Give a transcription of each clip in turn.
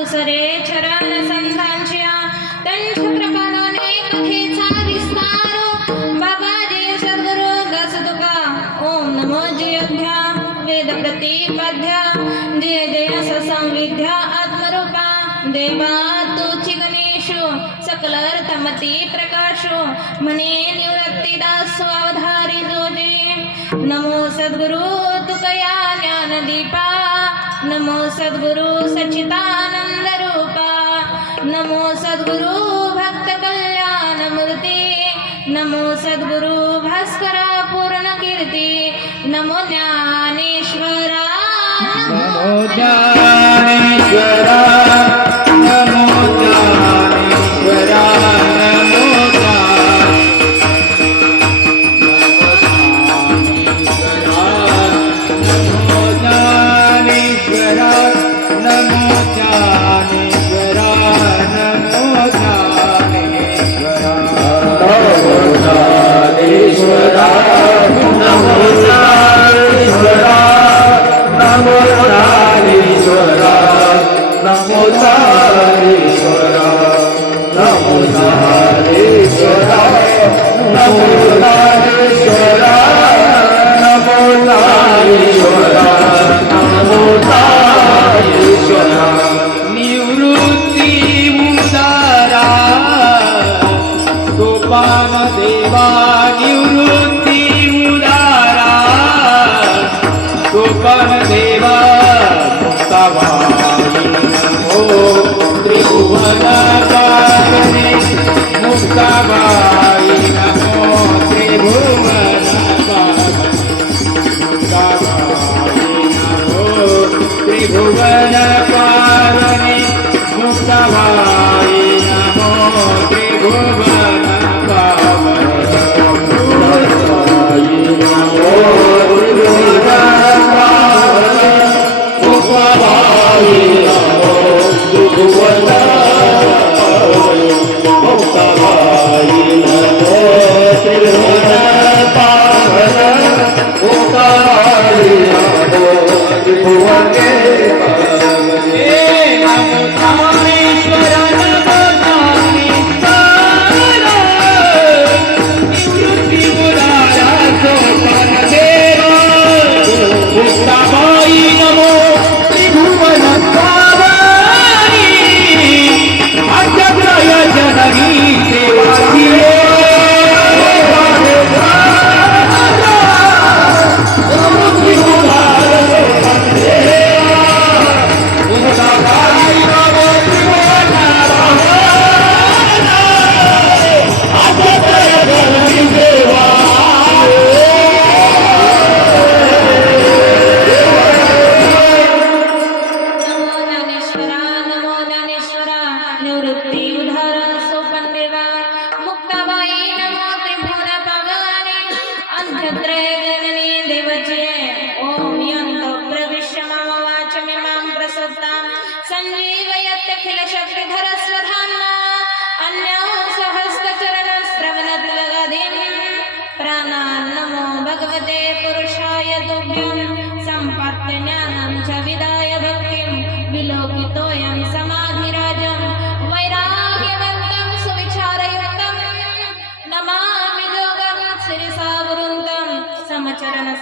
दुसरे चरण संतांच्या त्यांच्या कृपाने कथेचा विस्तार बाबाजी सद्गुरु दास तुका ओम नमो जयोध्या वेद प्रतिपाध्या जय जय संविद्या आत्मरूपा देवा तुची गणेशो सकल तमती प्रकाशो म्हणे निवृत्तीदास अवधारी जोजे नमो सद्गुरु तुकया ज्ञानदीपा नमो सद्गुरु सच्चिदानंद रूपा नमो सद्गुरु भक्त कल्याण मूर्ती नमो सद्गुरु भास्करा पूर्ण कीर्ती नमो ज्ञानेश्वरा नमो ज्ञानेश्वरा नमो ज्ञानेश्वरा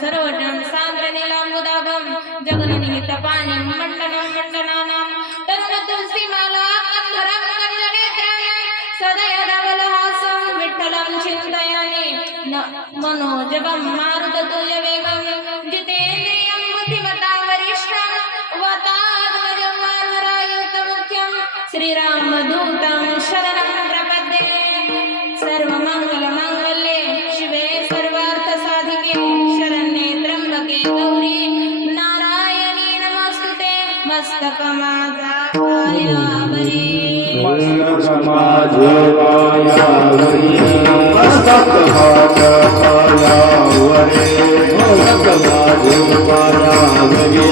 सरोजं सान्द्रनीलाम्बुदाभं जगन्निहित पाणिं मण्डनं मण्डनानां तन्मतुलसीमाला कन्धरं कञ्जनेत्रं सदयधवलहासं विठ्ठलं चिन्तयामि मनोजवं मारुततुल्यवेगं जितेन्द्रियं बुद्धिमतां वरिष्ठं वातात्मजं वानरायुतमुख्यं श्रीरामदूतं शरणं प्रपद्ये सर्वमङ्गलमाङ्गल्ये शिवे सर्वार्थसाधिके शरण्ये त्र्यम्बके गौरी नारायणी नमोस्तुते मस्तक माझा पायावरी मस्तक माझे पायावरी मस्तक माझे पायावरी मस्तक माझे पायावरी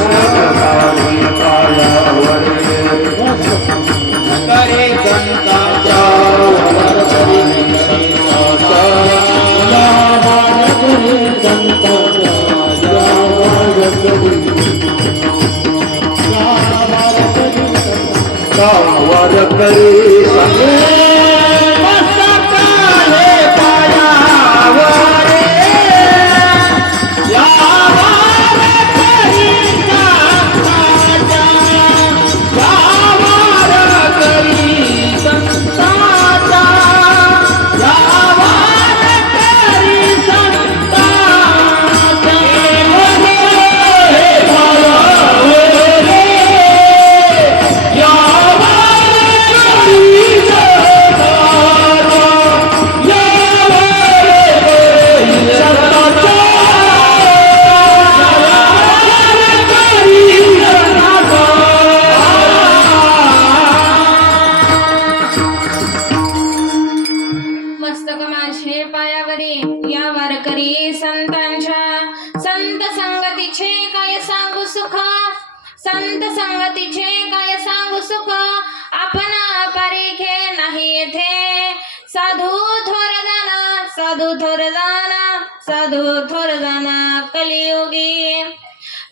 मस्तक माझे पायावरी करे संतांच्या वरचरी संतांच्या नामावरी संतांच्या नामावरी संतावर करी मस्तकाले पायावर यावर करी संताचा यावर करी संताचा यावर करी संताचा हे पायावर मस्तक माझे पायावरी या वारकरी संतांच्या संत संगतीचे काय सांगू सुख संत संगतीचे काय सांगू सुख आपण परीखे नाही येथे साधू थोर जाना साधू थोर जाना साधू थोर जाना कलियुगी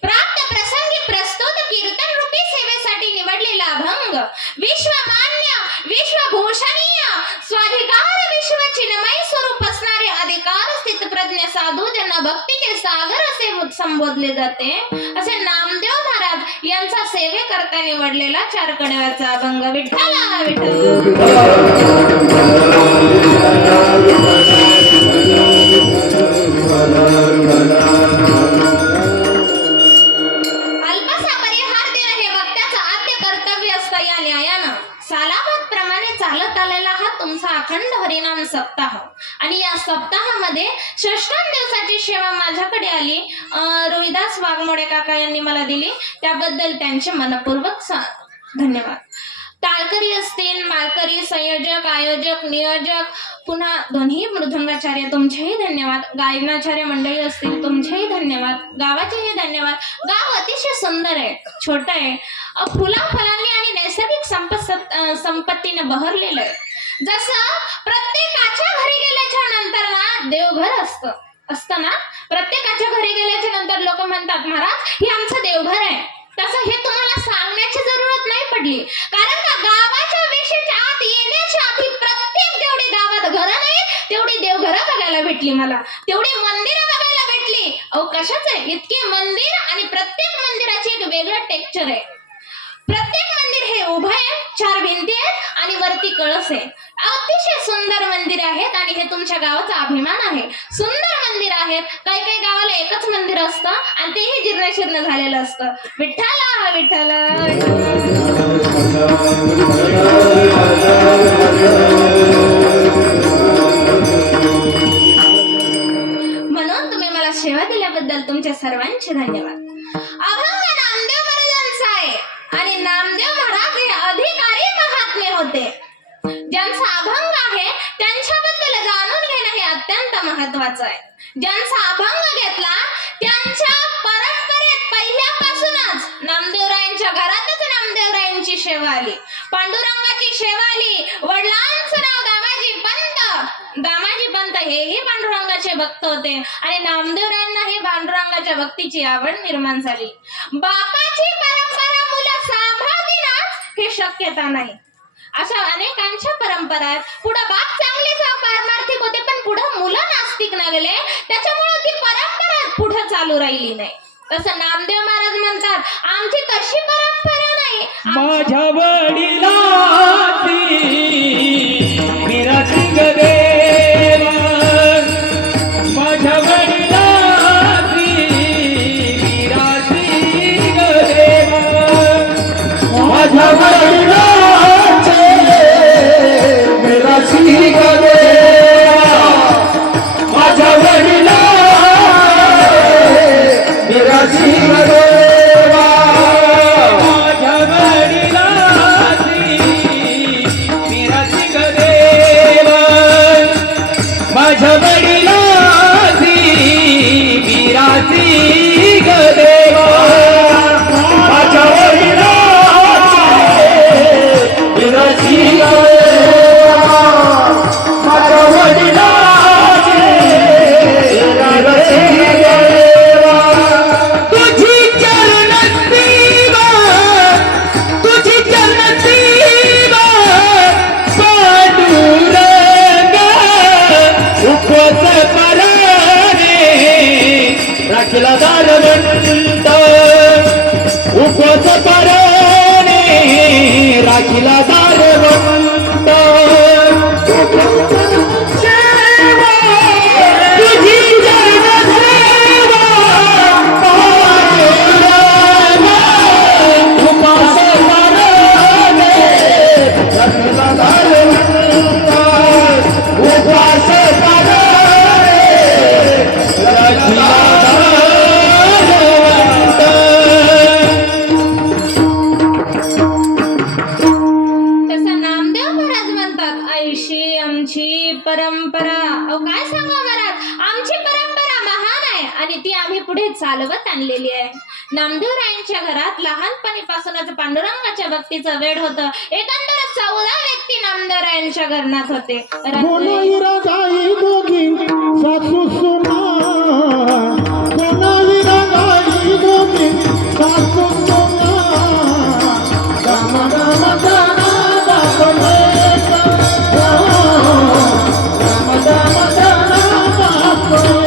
प्राप्त प्रसंगी प्रस्तुत कीर्तन रूपी सेवेसाठी निवडलेला अभंग विश्वमान्य विश्वभूषणीय स्वाधिकार विश्वचिन्मय स्वरूप असणारे अधिकार स्थित प्रज्ञ साधू ज्यांना भक्तीचे सागर असे संबोधले जाते असे नामदेव महाराज यांचा सेवेकरता निवडलेला 4 कडव्याचा अभंग विठ्ठला विठ्ठल अल्पसा परिहार देणं हे भक्ताचं आद्य कर्तव्य असतं या न्यायानं सालाबाद प्रमाणे चालत आलेला हा तुमचा अखंड हरिनाम सप्ताह आणि या सप्ताहामध्ये षष्ठाम दिवसाची सेवा माझ्याकडे आली रोहिदास वाघमोडे काका यांनी मला दिली त्याबद्दल त्यांचे मनपूर्वक धन्यवाद टाळकरी असतील माळकरी संयोजक आयोजक नियोजक पुन्हा दोन्ही मृदंगाचार्य तुमचेही धन्यवाद गायनाचार्य मंडळी असतील तुमचेही धन्यवाद गावाचेही धन्यवाद गाव अतिशय सुंदर आहे छोटं आहे फुला फलांनी आणि नैसर्गिक संपत्तीने बहरलेलं आहे जसं प्रत्येकाच्या घरी गेल्याच्या नंतर ना देवघर असतं ना प्रत्येकाच्या घरी गेल्याच्या नंतर लोक म्हणतात महाराज हे आमचं देवघर आहे तसं हे तुम्हाला सांगण्याची जरूरत नाही पडली कारण का गावाच्या वेशीच्या आत येण्याच्या आधी प्रत्येक जेवढी गावात घरं नाही तेवढी देवघरं बघायला भेटली मला तेवढी मंदिरं बघायला भेटली अहो कशाच आहे इतके मंदिर आणि प्रत्येक मंदिराचे एक वेगळं टेक्स्चर आहे प्रत्येक मंदिर हे उभं आहे 4 भिंती आहेत आणि वरती कळस आहे अतिशय सुंदर मंदिर आहेत आणि हे तुमच्या गावाचा अभिमान आहे सुंदर मंदिर आहेत काही गावाला एकच मंदिर असतं आणि तेही जीर्णशीर्ण झालेलं असतं विठ्ठला विठ्ठला म्हणून तुम्ही मला सेवा दिल्याबद्दल तुमच्या सर्वांचे धन्यवाद अभंग नामदेव महाराजांचा आहे आणि नामदेव महाराज हे अधिकारी महात्मे होते ज्यांचा अभंग आहे त्यांच्याबद्दल जाणून घेणं हे अत्यंत महत्वाचं आहे ज्यांचा अभंग घेतला त्यांच्या परंपरेत पहिल्यापासूनच नामदेवरायांच्या घरातच नामदेवरायांची सेवा आली पांडुरंगाची सेवा आली वडिलांचं नाव दामाजी पंत हेही पांडुरंगाचे भक्त होते आणि नामदेवरायांना ही पांडुरंगाच्या भक्तीची आवड निर्माण झाली बापाची परंपरा मुलं सांभाळतीनाच हे शक्यता नाही अशा अनेकांच्या परंपरा आहेत पुढे बाप चांगले पारमार्थिक होते पण पुढे मुलं नास्तिक लागले त्याच्यामुळे ती परंपरा पुढे चालू राहिली नाही तसं नामदेव महाराज म्हणतात आमची कशी परंपरा नाही माझ्या वडिलांची विरासी गदेव माझ्या वडिलांची विरासी गदेव माझ्या वडिलांचे विरासी गदेव माझ्या वडिलांचे विरासी गदेव माझ्या वडिलांची राखीला दारवंत तुझी जनसेवा उपास करणे राखीला दारवंत उपास करणे राखीला तसं नामदेव महाराज म्हणतात ऐशी आमची परंपरा. अहो काय सांगा महाराज, आमची परंपरा महान आहे आणि ती आम्ही पुढे चालवत आणलेली आहे. नामदेवरायांच्या घरात लहानपणीपासूनच पांडुरंगाच्या भक्तीचं वेड होतं. एकंदर 14 व्यक्ती नामदेवरायांच्या घरात होते. कोणाईरा गाई दोघी सासू सुना कोणाईरा गाई दोघी सासू सुना राम राम जाना बापले राम राम जाना बापले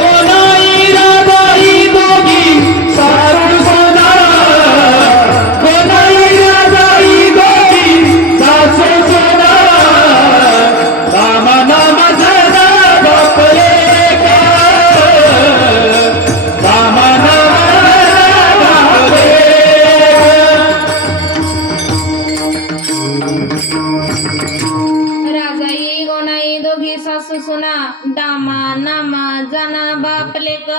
कोणाईरा गाई दोघी सासू सुना कोणाईरा गाई दोघी सासू सुना राम नाम जरा बापले राम नाम बापले राजाई गोनाई दोघी सासू सुना दामा नामा जाना बापले क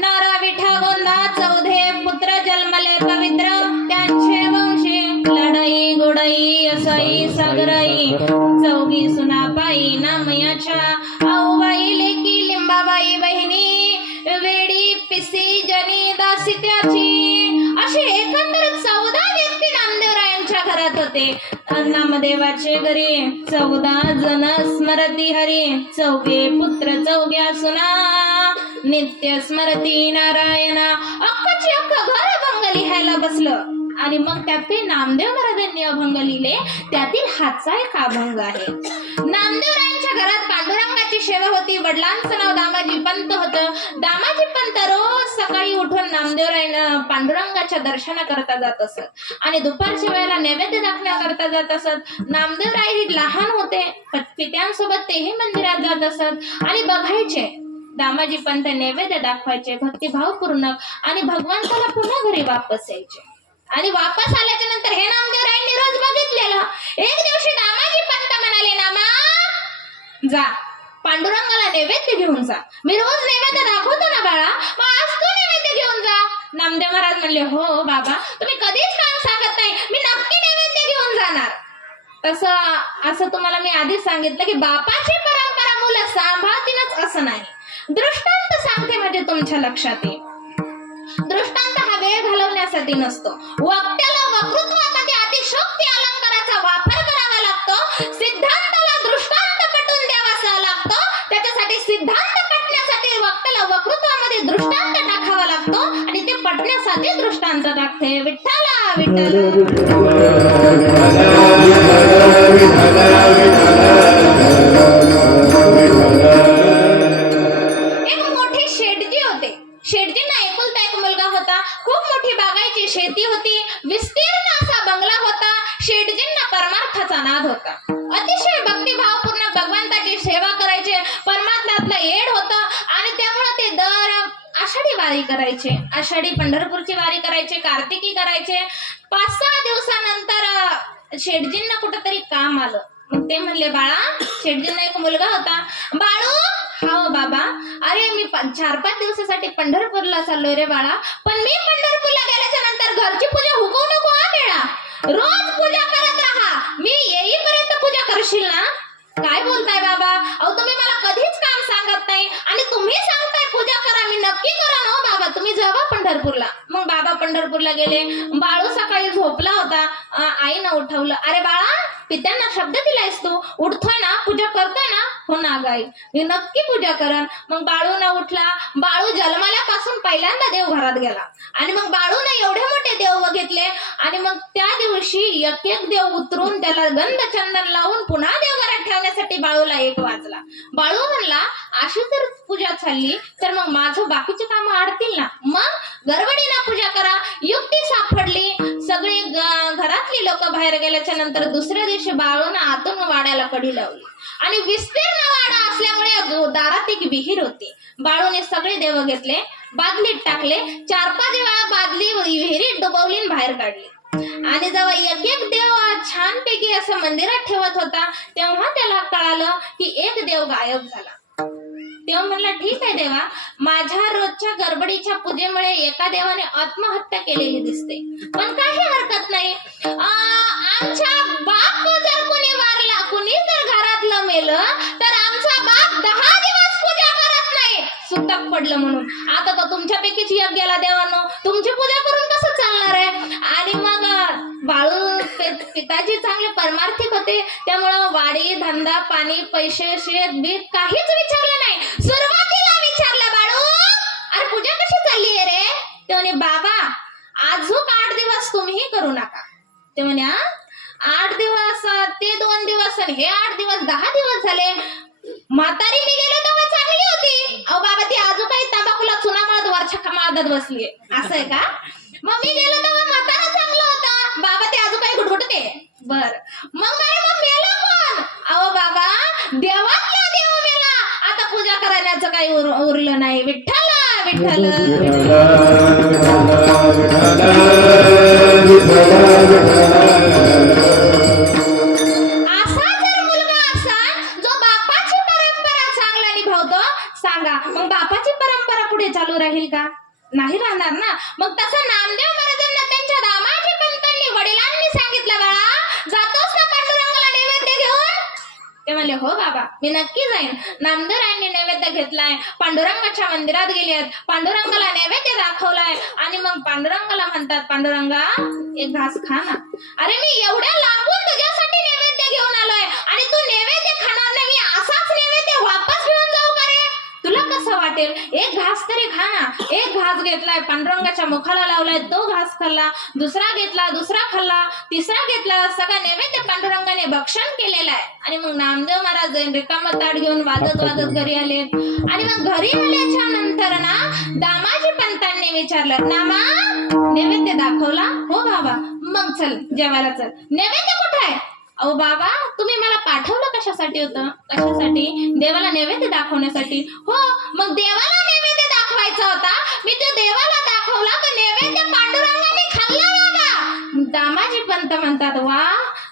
नारा विठा गोंदा 14 पुत्र जन्मले पवित्र त्यांचे वंशी लढाई गोडाई असाई सागराई 14 सुना पायी नामयाच्या आऊबाई लेकी लिंबाबाई बहिणी वेडी पिसी जनी दासी त्याची अशी एकंदर 14 व्यक्ती नामदेवरायांच्या घरात होते. नामदेवाचे घरी 14 जण स्मरती हरी 14 पुत्र 14 सुना नित्य स्मरती नारायणा. अख्खाची अख्खं घर अभंग लिहायला बसलं आणि मग त्यात ते नामदेव महाराजांनी अभंग लिहिले. त्यातील हाचा एक अभंग आहे. नामदेवरायांच्या घरात पांडुरंगाची सेवा होती. वडिलांचं नाव दामाजी पंत होतं. दामाजी पंत रोज सकाळी उठून नामदेवराय पांडुरंगाच्या दर्शनाकरता जात असत आणि दुपारच्या वेळेला नैवेद्य दाखवण्याकरता जात असत. नामदेवराय लहान होते, पित्यांसोबत तेही मंदिरात जात असत आणि बघायचे दामाजी पंत नैवेद्य दाखवायचे भक्तिभावपूर्ण आणि भगवंताला पुन्हा घरी वापस यायचे. आणि वापस आल्याच्या नंतर हे नामदेवरायांनी रोज बघितलेलं. एक दिवशी दामाजी पंत म्हणाले, नामा जा पांडुरंगाला नैवेद्य घेऊन जा. मी रोज नैवेद्य दाखवतो ना बाळा, मग आज तू नैवेद्य घेऊन जा. नामदेव महाराज म्हणले, हो बाबा तुम्ही कधीच काम सांगत नाही, मी नक्की नैवेद्य घेऊन जाणार. असं तुम्हाला मी आधीच सांगितलं की बापाची परंपरा मुलं सांभाळतीनच असं नाही. दृष्टांत सांगते म्हणजे तुमच्या लक्षात येईल. दृष्टांत हा वेळ घालवण्यासाठी नसतो. वक्त्याला वक्तृत्वामध्ये अतिशयोक्ती अलंकाराचा वापर करावा लागतो. सिद्धांताला दृष्टांत पटवून द्यावासा लागतो. त्याच्यासाठी सिद्धांत पटण्यासाठी वक्त्याला वक्तृत्वामध्ये दृष्टांत टाकावा लागतो आणि ते पटण्यासाठी दृष्टांत टाकते. विठ्ठला विठ्ठल एक मोठे शेठजी होते. शेठजींना एकुलता एक मुलगा होता. खूप मोठी बागायची शेती होती. विस्तीर्ण असा बंगला होता. शेठजींना परमार्थाचा नाद होता. अतिशय भक्तिभावपूर्ण भगवंताची सेवा करायचे. परमात्म्यातलं येड होतं आणि त्यामुळे ते दर आषाढी वारी करायचे. आषाढी पंढरपूरची वारी करायचे, कार्तिकी करायचे. 5-6 दिवसानंतर शेठजींना कुठंतरी काम आलं. मग ते म्हणले, बाळा, शेठजींना एक मुलगा होता. बाळू, हो बाबा, अरे मी 4-5 दिवसासाठी पंढरपूरला चाललोय रे बाळा, पण मी पंढरपूरला गेल्याच्या नंतर घरची पूजा हुकवू नको हा बेळा. रोज पूजा करत राहा, मी येईपर्यंत पूजा करशील ना? काय बोलताय बाबा, अहो तुम्ही मला कधीच काम सांगत नाही आणि तुम्ही सांगताय पूजा करा, मी नक्की करा ना बाबा, तुम्ही जावा पंढरपूरला. मग बाबा पंढरपूरला गेले. बाळू सकाळी झोपला होता. आईनं उठवलं. अरे बाळा, पित्यांना शब्द दिलायस तू, उठतोय ना, पूजा करतोय ना? हो ना गाई, मी नक्की पूजा करन. मग बाळू न उठला. बाळू जन्माल्यापासून पहिल्यांदा देवघरात गेला आणि मग बाळूने एवढे मोठे देव बघितले आणि मग त्या दिवशी एक एक देव उतरून त्याला गंध चंदन लावून पुन्हा देवघरात ठेवण्यासाठी बाळूला 1 वाजला. बाळू म्हणला, अशी जर पूजा चालली तर मग माझं बाकीचे काम अडतील ना, मग गडबडीनं पूजा करा. युक्ती सापडली. सगळे घरातली लोक बाहेर गेल्याच्या नंतर दुसऱ्या दिवशी बाळून आतून वाड्याला कडी लावली आणि विस्तीर्ण वाडा असल्यामुळे दारात एक विहीर होती. बाळूने सगळे देव घेतले, बादलीत टाकले, 4-5 वेळा बादली विहिरीत डुबवली आणि बाहेर काढली. आणि जेव्हा एक एक देव छानपैकी असं मंदिरात ठेवत होता तेव्हा त्याला कळालं की एक देव गायब झाला. तेव्हा म्हणला, ठीक आहे देवा, माझ्या रोजच्या गडबडीच्या पूजेमुळे एका देवाने आत्महत्या केलेली दिसते, पण काही हरकत नाही. आमच्या बाप जर कोणी वारला, कोणी जर घरातलं मेलं तर आमचा बाप 10 दिवस पूजा करत नाही, सुतक पडलं म्हणून. आता तर तुमच्यापैकीच एक गेला देवानो, तुमची पूजा करून कसं चालणार आहे? आणि मग बाळू पिताजी चांगले परमार्थिक होते, त्यामुळं वाडी धंदा पाणी पैसे शेत बीत काहीच विचारलं नाही. सुरुवातीला विचारलं, बाळू अरे पूजा कशी चालली आहे रे? ते म्हणे, बाबा आजूक 8 दिवस तुम्ही करू नका. ते म्हणे, 8 दिवस, ते 2 दिवस, हे 8 दिवस, 10 दिवस झाले. म्हातारी मी गेलो तेव्हा चांगली होती. अहो बाबा, ती आजू काही तंबाखूला चुना मळत वरच्या माळात बसली, असं आहे का? मग मी गेलो तेव्हा म्हातारा चांगला होता. बाबा ते आजू काही घुटघुटते. बर मग मेला कोण? अहो बाबा, देवातला देव मेला, आता पूजा करण्याचं काही उरलं नाही. विठ्ठल विठ्ठल असा जर मुलगा असा जो बापाची परंपरा चांगला निभावतो, सांगा मग बापाची परंपरा पुढे चालू राहील का? नाही राहणार ना. मग तसं नामदेव महाराजांना त्यांच्या दामाजी पंतांनी वडिलांनी सांगितलं, बाळा जातोस ना पांडुरंगाला नैवेद्य घेऊन? ते म्हणले, हो बाबा मी नक्की जाईन. नामदेवरायांनी नैवेद्य घेतलाय, पांडुरंगाच्या मंदिरात गेलेत, पांडुरंगाला नैवेद्य दाखवलाय आणि मग पांडुरंगाला म्हणतात, पांडुरंगा एक घास खा ना. अरे मी एवढ्या लांबून तुझ्यासाठी नैवेद्य घेऊन आलोय आणि तू नैवेद्य खाणार नाही, मी असाच नैवेद्य वापस घेऊन जाऊ का रे? तुला कसं वाटेल? एक घास तरी खा ना. एक घास घेतलाय, पांडुरंगाच्या मुखाला लावलाय, तो घास खाल्ला, दुसरा घेतला, दुसरा खाल्ला, तिसरा घेतला, सगळा नैवेद्य पांडुरंगाने भक्षण केलेला आहे. आणि मग नामदेव महाराज रिकामं ताट घेऊन वाजत वाजत घरी आले. आणि मग घरी आल्याच्या नंतर ना दामाजी पंतांनी विचारलं, नामा नैवेद्य दाखवला? हो बाबा. मग चल जेवायला चल. नैवेद्य कुठे आहे? अहो बाबा, तुम्ही मला पाठवलं कशासाठी होतं? कशासाठी? देवाला नैवेद्य दाखवण्यासाठी. हो, मग देवाला नैवेद्य दाखवायचा होता, मी तो देवाला दाखवला, तो नैवेद्य पांडुरंगाने खाल्ला बाबा. दामाजी पंत म्हणतात, वा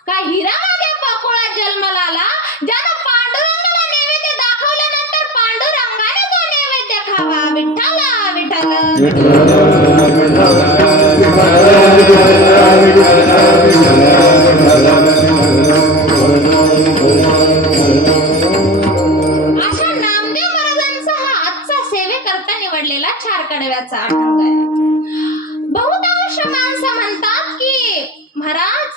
काय हिरा माझ्या पाकोळा जन्माला आला, ज्यानं पांडुरंगाला नैवेद्य दाखवल्यानंतर पांडुरंगाने तो नैवेद्य खावा. विठ्ठल अशा नामदेव महाराजांचा हा आजचा सेवेकरता निवडलेला 4 कडव्याचा अभंग आहे. बहुतांश माणसं म्हणतात की महाराज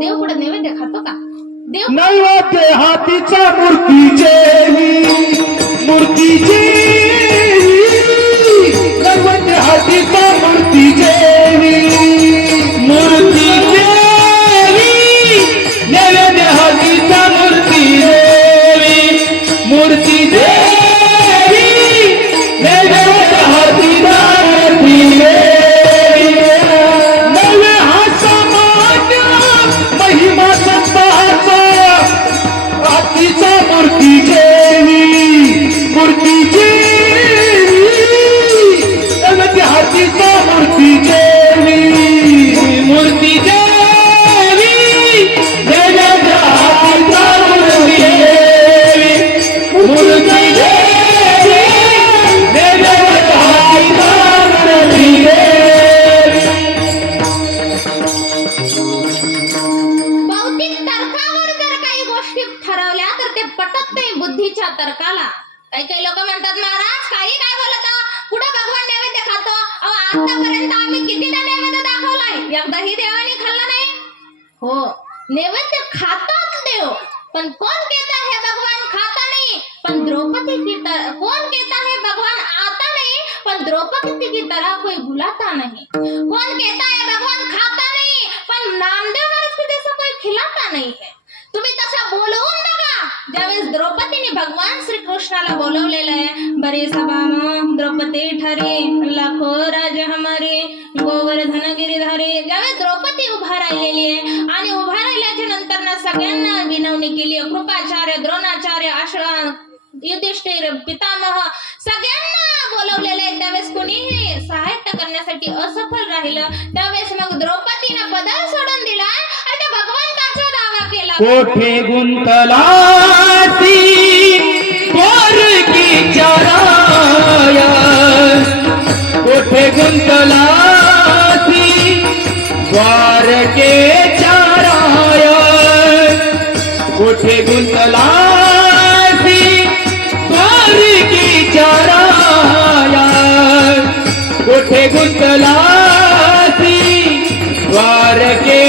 देव कुठे नैवेद्य खातो का? देव नैवेद्य हातीच्या मूर्तीचे, मूर्तीचे नैवेद्य हातीच्या मूर्तीचे, मूर्तीचे नैवेद्य हातीच्या मूर्ती देवी, मूर्ती देवी नैवेद्य हातीच्या मूर्ती देवी. नवे हा सामान्य महिमा संताचा हातीचा मूर्ती देवी, मूर्ती देवी नैवेद्य हातीचा मूर्ती देवी, मूर्ती देवी नैवेद्य हातीचा मूर्ती देवी, मूर्ती देवी नैवेद्य हातीचा मूर्ती देवी. भौतिक तर्कावर जर काही गोष्टी ठरवल्या तर ते पटत नाही बुद्धीच्या तर्काला. काही काही लोक म्हणतात, महाराज काही काय बोलता, कुठं भगवान नैवेद्य खातो? अहो आतापर्यंत आम्ही कितीदा नैवेद्य दाखवलाय, एकदाही देवाने खाल्ला नाही. हो, नैवेद्य खातात देव, पण कोण कहता है भगवान खाता नहीं, पण द्रौपदी की तरह कौन कहता है भगवान आता नहीं, पण द्रौपदी की तरह कोई भुलाता नहीं. कौन कहता है भगवान खाता नहीं, पण नामदेव महाराज को जैसा कोई खिलाता नहीं है. तुम्ही तसा बोलवून बघा. ज्यावेळेस द्रौपदीने भगवान श्रीकृष्णाला बोलवलेलं आहे, बरे सभा द्रौपदी ठरे लाखो राज हमारे, गोवर्धन गिरिधारी ज्यावेळेस द्रौपदी उभा राहिलेली आहे आणि उभा राहिल्याच्या नंतर ना सगळ्यांना विनवणी केली आहे. कृपाचार्य, द्रोणाचार्य, युधिष्ठिर, पितामह सगळ्यांना बोलवलेलं आहे. त्यावेळेस कोणीही सहायता करण्यासाठी असफल राहिलं. त्यावेळेस मग द्रौपदीनं पदर सोडून दिला आणि त्या भगवंताचा दावा केला. कोठे गुंतलासी पोरकी चाराया, कोठे गुंतलासी द्वारके चाराया, कोठे गुंतलासी द्वारकी चाराया, कोठे गुंतलासी द्वारके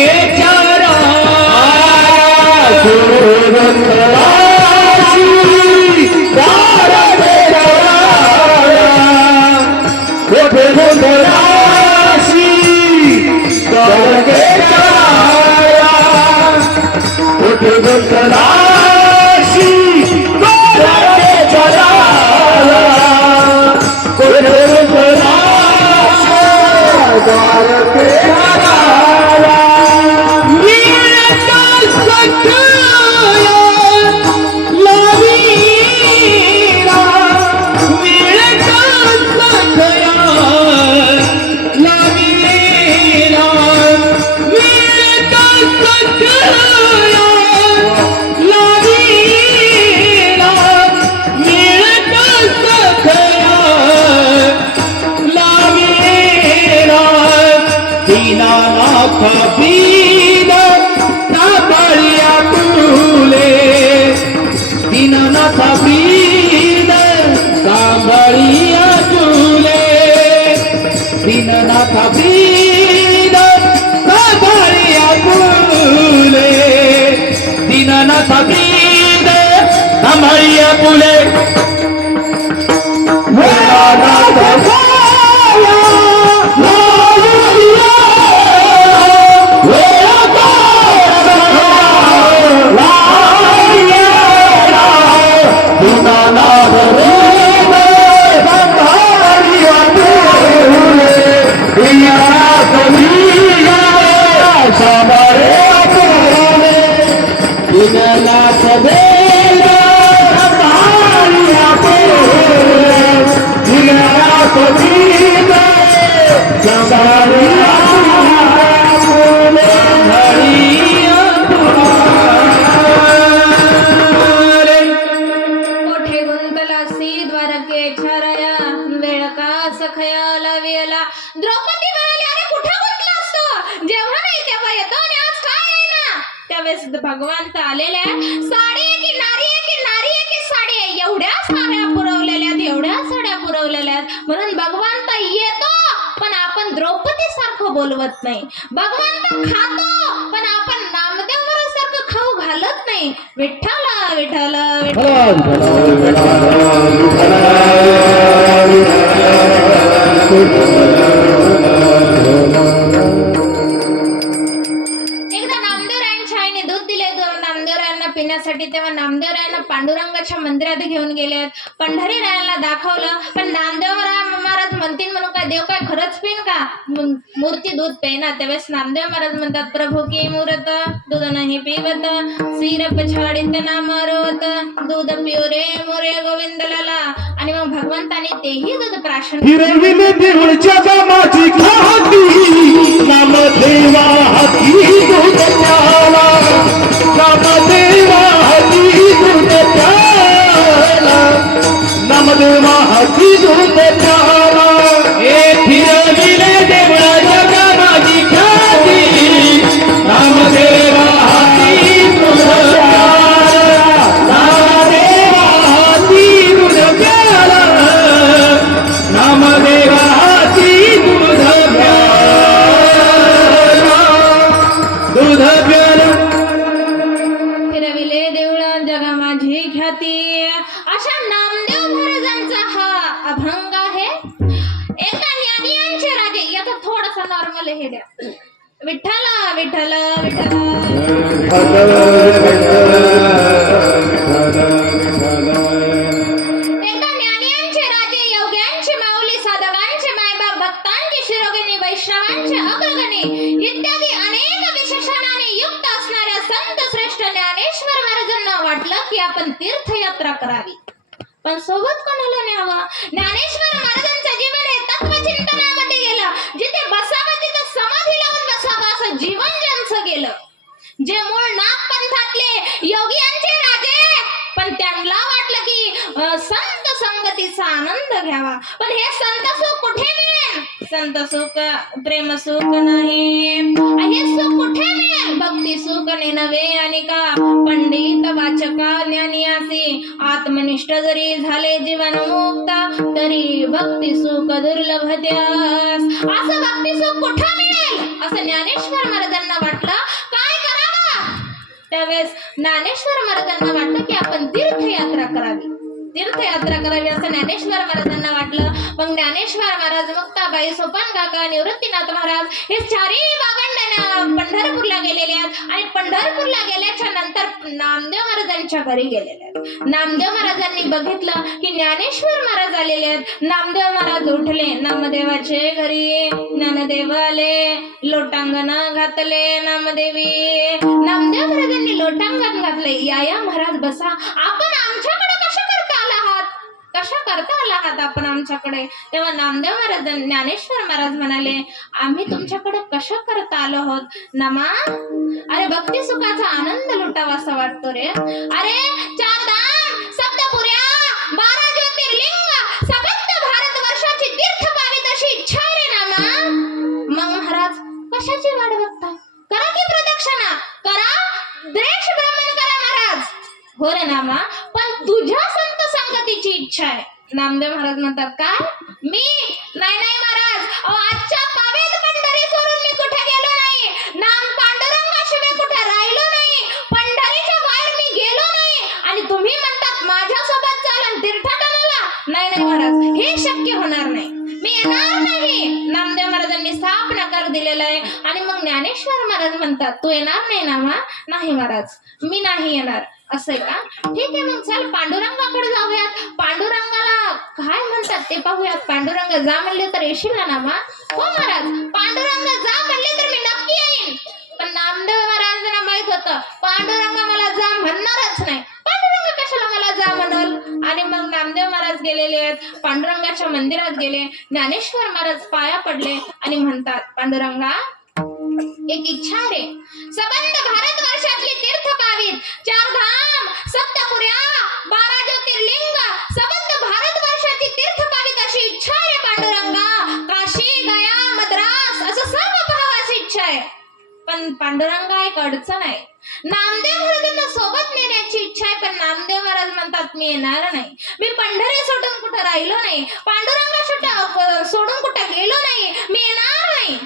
द्रौपदी म्हणाली, अरे कुठे गुंतला असतो? जेव्हा नाही तेव्हा येतो आणि आज काय आहे ना. त्यावेळेस भगवंत आलेले आहे. साडी आहे की नारी आहे की नारी आहे की साडी आहे, एवढ्या साड्या पुरवलेल्या आहेत, एवढ्या साड्या पुरवलेल्या आहेत. म्हणून भगवंत येतो पण आपण द्रौपदी सारखं बोलवत नाही. भगवंत खातो पण आपण नामदेव सारखं खाऊ घालत नाही. विठ्ठल विठ्ठल एकदा नामदेवरायांच्या आईने दूध दिले नामदेवरायांना पिण्यासाठी. तेव्हा नामदेवरायांना पांडुरंगाच्या मंदिरात घेऊन गेले. पंढरीरायाला दाखवलं पण नामदेवराय महाराज म्हणतील म्हणून काय देव काय खरंच पिन का? मूर्ती दूध पेना. त्यावेळेस नामदेव महाराज म्हणतात, प्रभू की मूर्त दूध नाही पिवत, सिर पछाडीत नाम रोत, दूध पिओ रे मोरे गोविंदलाला. आणि मग भगवंताने तेही दूध प्राशन फिरविले देऊळ जगमाची खाती, नामदेवा हाती दूध प्याला, नामदेवा हाती दूध प्याला, नामदेवा हाती दूध प्याला. हे फिरविले देऊळ जगमाची खाती, नामदेवा हाती दूध प्याला, नामदेवा हाती दूध प्याला, नामदेवा हाती दूध प्याला, दूध प्याला. फिरविले देऊळ जगा माझी ख्याती. अशा नामदेव महाराजांचा हा अभंग आहे. एकदा ज्ञानियांचे राजे, याचा थोडासा नॉर्मल हे द्या. विठ्ठल विठ्ठल विठ्ठल. एकदा ज्ञानियांचे राजे, योग्यांची माऊली, साधकांचे मायबाप, भक्तांची शिरोगिनी, वैष्णवांचे अग्रगणी की आपण तीर्थयात्रा करावी. पण सोबत कोणाला न्यावं? ज्ञानेश्वर महाराजांचं जीवन हे तत्वचिंतनामध्ये गेलं. जिथे बसावं तिथे समाधी लावून बसावं असं जीवन ज्यांचं गेलं. जे मूळ नागपंथातले योगियांचे राजे, पण त्यांना वाटलं की संत संगतीचा आनंद घ्यावा. पण हे संत सुख कुठे मिळेल? संत सुख प्रेम सुख नाही. हे सुख कुठे मिळेल? भक्ती सुख नव्हे. आणि का पंडित वाचका ज्ञानी असे आत्मनिष्ठ जरी झाले जीवन मुक्त, तरी भक्ती सुख दुर्लभ त्यास. असं भक्ती सुख कुठे मिळेल असं ज्ञानेश्वर महाराजांना वाटलं. काय करावं? त्यावेळेस ज्ञानेश्वर महाराजांना वाटलं की आपण तीर्थयात्रा करावी. तीर्थयात्रा करावी असं ज्ञानेश्वर महाराजांना वाटलं. मग ज्ञानेश्वर महाराज, मुक्ताबाई, सोपान काका, निवृत्तीनाथ महाराज हे चारही बाबांना पंढरपूरला गेलेले आहेत. आणि पंढरपूरला गेल्याच्या नंतर नामदेव महाराजांच्या घरी गेलेले आहेत. नामदेव महाराजांनी बघितलं की ज्ञानेश्वर महाराज आलेले आहेत. नामदेव महाराज उठले. नामदेवाचे घरी ज्ञानदेव आले. लोटांगण घातले नामदेवी. नामदेव महाराजांनी लोटांगण घातले. या महाराज बसा. आपण आमच्याकडे कशा करता आला आहात आपण आमच्याकडे? तेव्हा नामदेव महाराज, ज्ञानेश्वर महाराज म्हणाले, आम्ही तुमच्याकडे कशा करता आलो आहोत नमा? अरे भक्ती सुखाचा आनंद लुटावा असा वाटतो रे. अरे 4 धाम, सप्तपुऱ्या, 12 ज्योतिर्लिंग, समस्त भारतवर्षाची तीर्थ पावीत अशी इच्छा आहे रे नामा. मग महाराज कशाची वाट बघता? करा की प्रदक्षिणा करा, द्वेष भ्रमण करा महाराज. हो रे नामा, पण तुझ्या संत संगतीची इच्छा आहे. नामदेव महाराज म्हणतात, काय मी? नाही नाही महाराज, आजच्या पावेत पंढरी सोडून मी कुठे गेलो नाही. नाम पांडुरंगाशिवाय कुठे राहिलो नाही. पंढरीच्या बाहेर मी गेलो नाही. आणि तुम्ही म्हणतात माझ्यासोबत चालन तीर्थाटनाला? नाही नाही महाराज, हे शक्य होणार नाही. मी येणार नाही. नामदेव महाराजांनी साफ नकार दिलेला आहे. आणि मग ज्ञानेश्वर महाराज म्हणतात, तू येणार नाही ना? नाही महाराज, मी नाही येणार. असं आहे का? ठीक आहे, मग चल पांडुरंगाकडे जाऊयात. पांडुरंगाला काय म्हणतात ते पाहूयात. पांडुरंग जा म्हणले तर येशील ना नामा? हो महाराज, पांडुरंग जा म्हणले तर मी नक्की येईन. पण नामदेव महाराजांना माहित होतं पांडुरंग मला जा म्हणणारच नाही. पांडुरंग कशाला मला जा म्हणल? आणि मग नामदेव महाराज गेलेले आहेत. पांडुरंगाच्या मंदिरात गेले. ज्ञानेश्वर महाराज पाया पडले आणि म्हणतात, पांडुरंगा एक इच्छा रे. सबंध भारतवर्षातली तीर्थ पावीत, 4 धाम, सप्तपुऱ्या, 12 ज्योतिर्लिंग, सबंध भारतवर्षाची तीर्थ पावीत अशी इच्छा रे पांडुरंगा. काशी, गया, मद्रास असं सर्व पाहावं इच्छा आहे. पण पांडुरंगा एक अडचण आहे. नामदेव महाराजांना सोबत नेण्याची इच्छा आहे. पण नामदेव महाराज म्हणतात, मी येणार नाही. मी पंढरी सोडून कुठं राहिलो नाही. पांडुरंगा सोडून कुठं गेलो नाही. मी येणार नाही.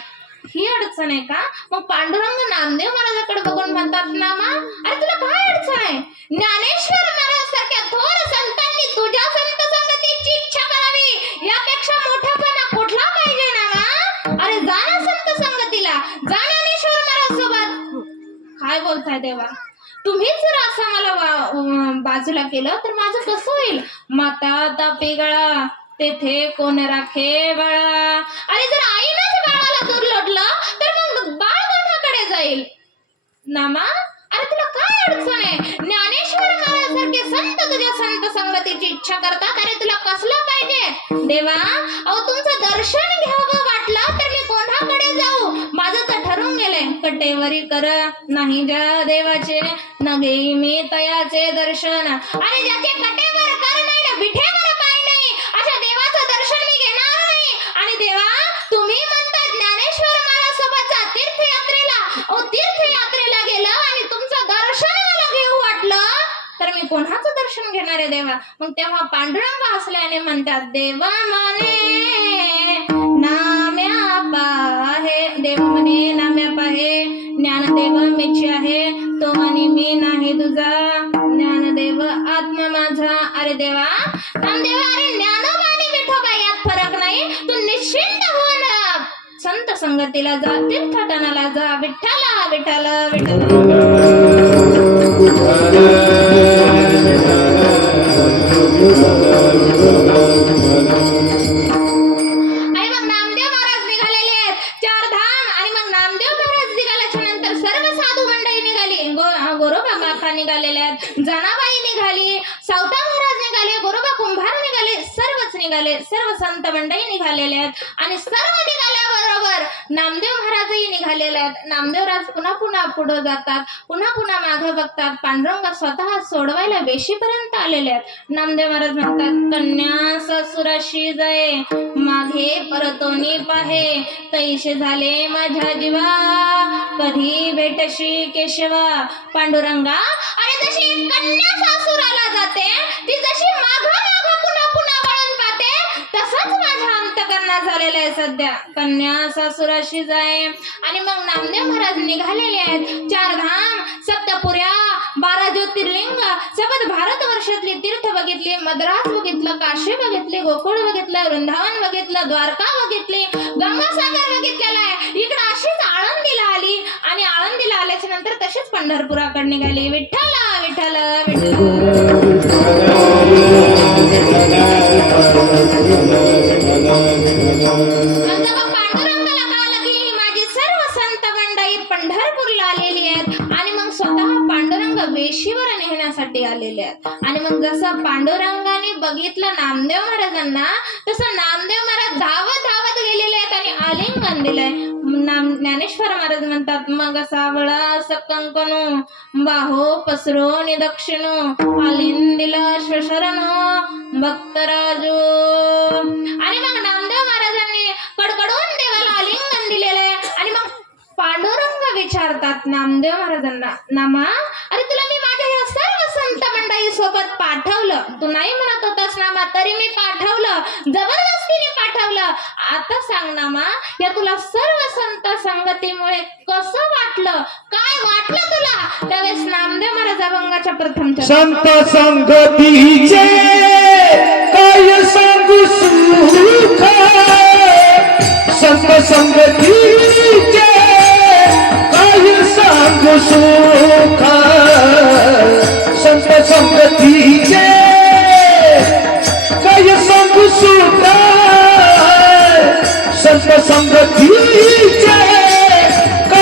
ही अडचण आहे का? मग पांडुरंग नामदेव महाराजाकडे बघून म्हणतात, नामा अरे तुला काय अडचण आहे? ज्ञानेश्वर महाराज सारख्या थोर संतांनी तुझ्या संत संगतीची इच्छा करावी यापेक्षा मोठापणा कुठला पाहिजे नामा? अरे जा ना संत संगतीला, जा ज्ञानेश्वर महाराज सोबत. काय बोलताय देवा? तुम्हीच जर असं मला बाजूला केलं तर माझं कसं होईल? माता तापी गळा तेथे कोण राखे बाळा. अरे जर आईनंच बाळाला दूर लोटलं तर मग बाळ कोणाकडे जाईल नामा? अरे तुला काय अडचण आहे? ज्ञानेश्वर महाराज सारखे संत तुझ्या संत संगतीची इच्छा करतात. अरे तुला कसलं पाहिजे देवा? अहो तुमचं दर्शन घ्यावं वाटलं तर मी कोणाकडे जाऊ? माझं तर ठरून गेले, कटेवरी कर नाही ज्या देवाचे, न घेई मी तयाचे दर्शन. अरे ज्याचे कटेवर कर नाही ना विठेवर पाय नाही, अशा देवाचं दर्शन मी घेणार नाही. आणि देवा तुम्ही म्हणता ज्ञानेश्वर महाराज सोबतचा तीर्थयात्रेला, अहो तीर्थयात्रेला गेलं आणि तुमचं दर्शन मला घेऊ वाटलं तर मी कोणाचं दर्शन घेणार आहे देवा? मग तेव्हा पांडुरंग हसल्याने म्हणतात, देवा म्हणे नाम्या पाहे, देव म्हणे नाम्या पाहे, ज्ञानदेव मीची आहे, तो म्हणे मी नाही तुझा, ज्ञानदेव आत्मा माझा. अरे देवा नामदेवा, अरे ज्ञानोबा आणि विठोबा यात फरक नाही. तू निश्चिंत हो ना, संत संगतीला जा, तीर्थाटनाला जा. विठ्ठला विठ्ठला विठ्ठला. आणि मग नामदेव महाराज निघालेले आहेत 4 धाम. आणि मग नामदेव महाराज निघाल्याच्या नंतर सर्व साधू मंडळी निघाली. गोरोबा काका निघाले. निघालेले आहेत, जनाबाई निघाली, सावता महाराज निघाले, गोरोबा कुंभार निघाले, सर्वच निघाले, सर्व संत मंडळी निघालेले आहेत आणि सर्व निघाल्याबरोबर नामदेव महाराजही निघालेले आहेत. नामदेवराज पुन्हा पुन्हा पुढे जातात, पुन्हा पुन्हा मागे बघतात. पांडुरंग स्वतः सोडवायला वेशीपर्यंत आलेले आहेत. नामदेव महाराज म्हणतात, कन्या ससुराशी जाये मागे परतोनी पाहे, तैसे झाले माझ्या जीवा कधी भेटशी केशवा. पांडुरंगा, आणि जशी कन्या सासुराला जाते, ती जशी माग पुन्हा पुन्हा वळून पाहते, तसंच माझ्या अंतकरणात झालेलं आहे सध्या. कन्या सासुराशी जाय. आणि मग नामदेव महाराज निघालेले आहेत. 4 धाम, सप्तपुऱ्या, 12 ज्योतिर्लिंग, सबद भारतवर्षातली तीर्थ बघितली, मद्रास बघितलं, काशी बघितली, गोकुळ बघितलं, वृंदावन बघितलं, द्वारका बघितली, गंगासागर बघितलेला आहे. इकडं अशीच आळंदीला आली आणि आळंदीला आल्याच्या नंतर तशीच पंढरपुराकडे निघाली. विठ्ठला विठ्ठल विठ्ठल. पांडुरंगाला कळालं की ही माझी सर्व संत मंडळी पंढरपूरला आलेली आहेत आणि मग स्वतः पांडुरंग वेशीवर नेण्यासाठी आलेले आहेत. आणि मग जसं पांडुरंगाने बघितलं नामदेव महाराजांना, तसं नामदेव महाराज धावत धावत गेलेले आहेत आणि आलिंगन दिलंय. ज्ञानेश्वर महाराज म्हणतात, मग सावळा सकंकनो बाहो पसरो निदक्षिणो आलिंदिला श्वशरणो भक्तराजो. आणि मग नामदेव महाराजांनी कडकडून देवाला आलिंगन दिलेलं आहे. आणि मग पांडुरंग विचारतात नामदेव महाराजांना, नामा, अरे तुला मी माझ्या या सर्व संत मंडळी सोबत पाठवलं, तू नाही म्हणत होतास नामा, तरी मी पाठवलं, जबरदस्तीने पाठवलं. आता सांग नामा, या तुला सर्व संत संगतीमुळे कसं वाटलं, काय वाटलं तुला? त्यावेळेस नामदेव महाराज अभंगाच्या प्रथम संत संगतीचे काय सांगू सुख, संत संगतीचे काय सांगू सुख, संत संगतीचे काय सांगू सुख, संत संगतीचे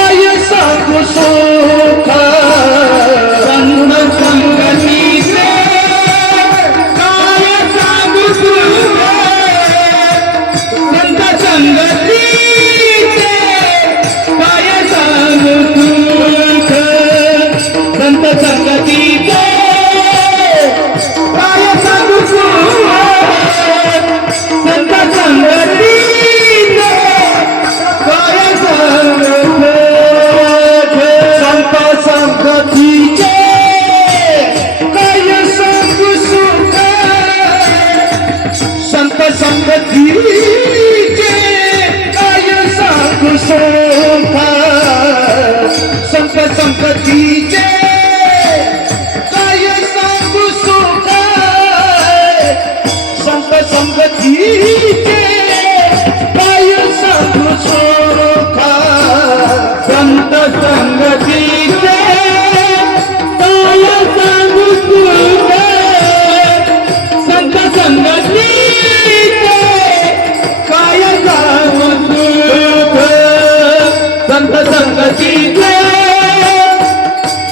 काय सांगू सुख, संत संगतीचे काय सांगू सुख, संत संगतीचे काय सांगू सुख, संत संगतीचे काय सांगू सुख, संत संगतीचे काय सांगू सुख, संत संगतीचे काय सांगू सुख, संत संगतीचे काय सांगू सुख, संत संगतीचे काय सांगू सुख, संत संगतीचे काय सांगू सुख, संत संगतीचे काय सांगू सुख, संत संगतीचे काय सांगू सुख, संत संगतीचे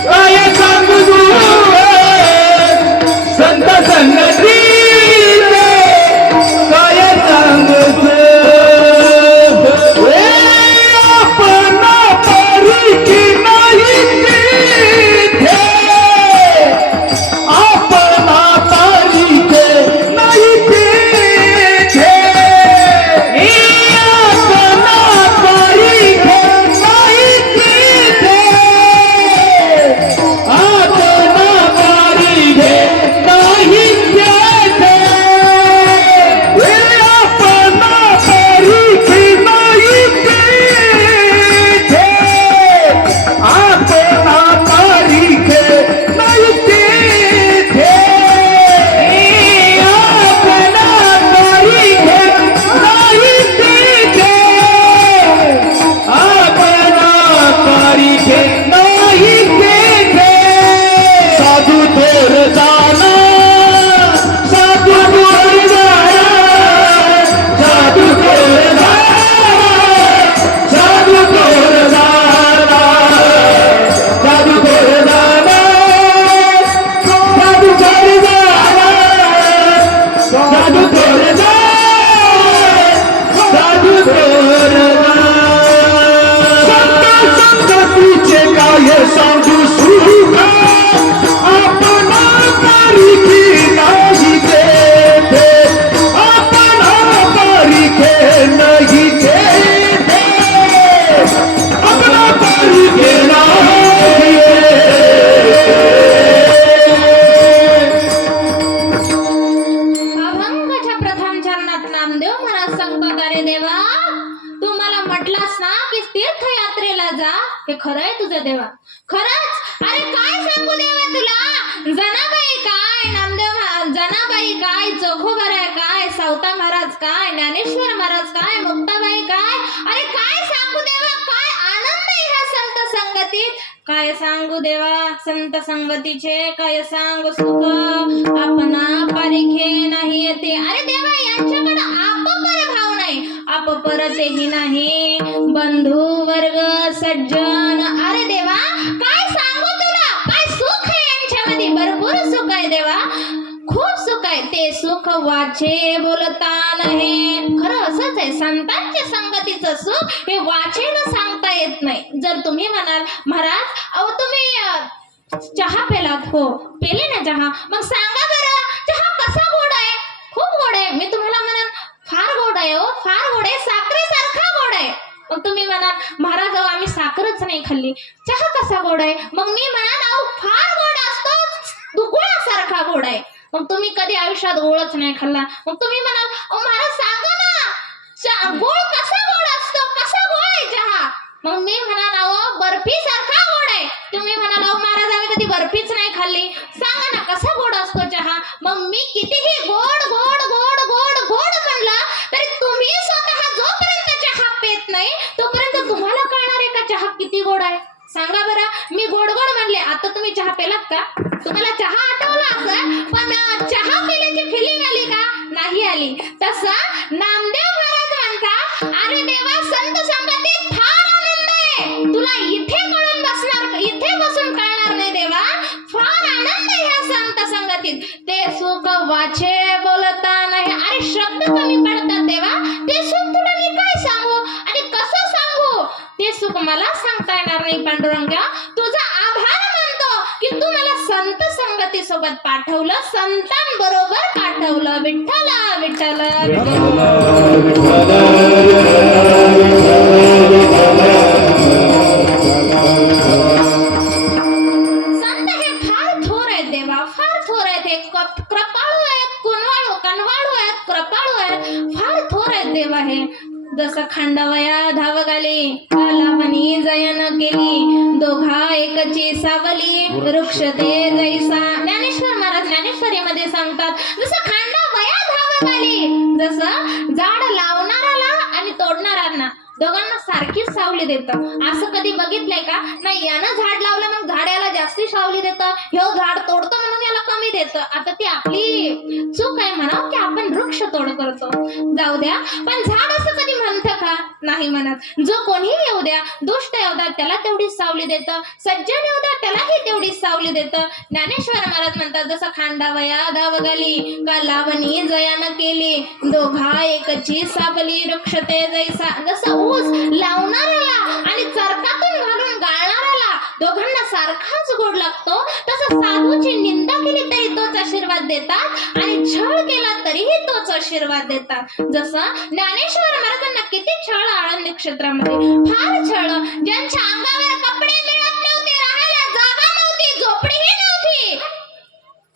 काय सांगू सुख, संत संगतीचे काय सांगू सुख. आपण परिची नाही देवा खरंच. अरे काय सांगू देवा तुला, जनाबाई काय, जनाबाई काय, चोखोबाराय काय, सावता महाराज काय, ज्ञानेश्वर महाराज काय, मुक्ताबाई काय. अरे काय सांगू देवा, काय आनंद आहे ह्या संत संगतीत. काय सांगू देवा संत संगतीचे, काय सांगू सुख आपणा पारिखे नाही येते. अरे देवा यांच्याकडे आपपर भाव नाही, आपपर तेही नाही, बंधू वर्ग सज्जन. अरे देवा काय सांगू तुला, काय सुख आहे यांच्यामध्ये, भरपूर सुख आहे देवा, खूप सुख आहे. ते सुख वाचे बोलता नाही. खरं असंच आहे, संतांच्या संगतीचं सुख हे वाचेनं सांगता येत नाही. जर तुम्ही म्हणाल महाराज अहो तुम्ही चहा पेलात, हो पेले ना चहा, मग सांगा बरं चहा कसा गोड आहे. खूप गोड आहे. मी तुम्हाला म्हणाल फार गोड आहे, हो फार गोड आहे, साखरेसारखा गोड आहे. मग तुम्ही म्हणाल महाराज अहो आम्ही साखरच नाही खाल्ली, चहा कसा गोड आहे. मग मी म्हणाल अहो फार गोड असतो, गुळासारखा गोड आहे. मग तुम्ही कधी आयुष्यात गोळच नाही खाल्ला. मग तुम्ही म्हणाल अहो महाराज सांगा ना गोळ कसा गोड असतो, कसा गोड आहे चहा. मग मी म्हणाल अहो बर्फी सारखा गोड आहे. तुम्ही म्हणाल अहो महाराज आम्ही कधी बर्फीच नाही खाल्ली, सांगा ना कसा गोड असतो चहा. मग मी कितीही गोड गोड गोड गोड गोड म्हणलं तरी तुम्ही स्वतः जोपर्यंत चहा पेत नाही तोपर्यंत तुम्हाला कळणार आहे का चहा किती गोड आहे. सांगा बरं, मी गोड गोड म्हणले, आता तुम्ही चहा पेलात का, तुम्हाला चहा आठवला असं, पण चहा पिल्याची फिलिंग आली का, नाही आली. तसं नामदेव महाराज म्हणतात अरे देवा संत संगतीत फार आनंद आहे, तुला इथे कळून बसणार, इथे बसून कळणार नाही देवा, फार आनंद आहे ह्या संत संगतीत. ते सुख वाचे बोलता नाही. अरे शब्द कमी पडतात देवा, ते सुख तुला मी काय सांगू आणि कसं सांगू, ते सुख मला सांगता येणार नाही. पांडुरंगा तुझा आभार मानतो की तू मला संत संगती सोबत पाठवलं, संतांबरोबर पाठवलं. विठ्ठला विठ्ठल संत हे फार थोर आहेत देवा, फार थोर आहेत. हे कृपाळू आहेत, कनवाळू आहेत, कृपाळू आहेत, फार थोर आहेत देवा. हे जसं खांडवया धाव घाली, लावणी जयन केली, दोघा एकची सावली, वृक्ष ते जैसा. ज्ञानेश्वर महाराज ज्ञानेश्वरीमध्ये सांगतात जसं खांडवया धाव घाली, जसं झाड लावणाराला आणि तोडणाऱ्यांना दोघांना सारखीच सावली देतं. असं कधी बघितलंय का, नाही यानं झाड लावलं मग झाड याला जास्ती सावली देतं, ह्यो झाड तोडतो म्हणून याला कमी देतं. आता ती आपली चूक आहे म्हणावं की आपण वृक्ष तोड करतो, जाऊ द्या. पण झाड असं कधी म्हणतं का, नाही म्हणत. जो कोणी येऊ द्या, दुष्ट येऊ द्या त्याला तेवढीच सावली देतं, सज्जन येऊ द्या त्यालाही तेवढीच सावली देतं. ज्ञानेश्वर महाराज म्हणतात जसं खांडावया धाव घाली, का लावणी जयानं केली, दोघा एकची सावली, वृक्ष ते जैसा. जसं ऊस लावणाऱ्याला आणि चरकातून घालून गाळणाऱ्याला दोघांना सारखाच गोड लागतो, तसं साधूची निंदा केली तरी तोच आशीर्वाद देतात आणि छळ केला तरीही तोच आशीर्वाद देतात. जसं ज्ञानेश्वर महाराजांना किती छळ आळंदी क्षेत्रामध्ये, फार छळ. ज्यांच्या अंगावर कपडे मिळत नव्हते, राहायला जागा नव्हती, झोपडीही नव्हती,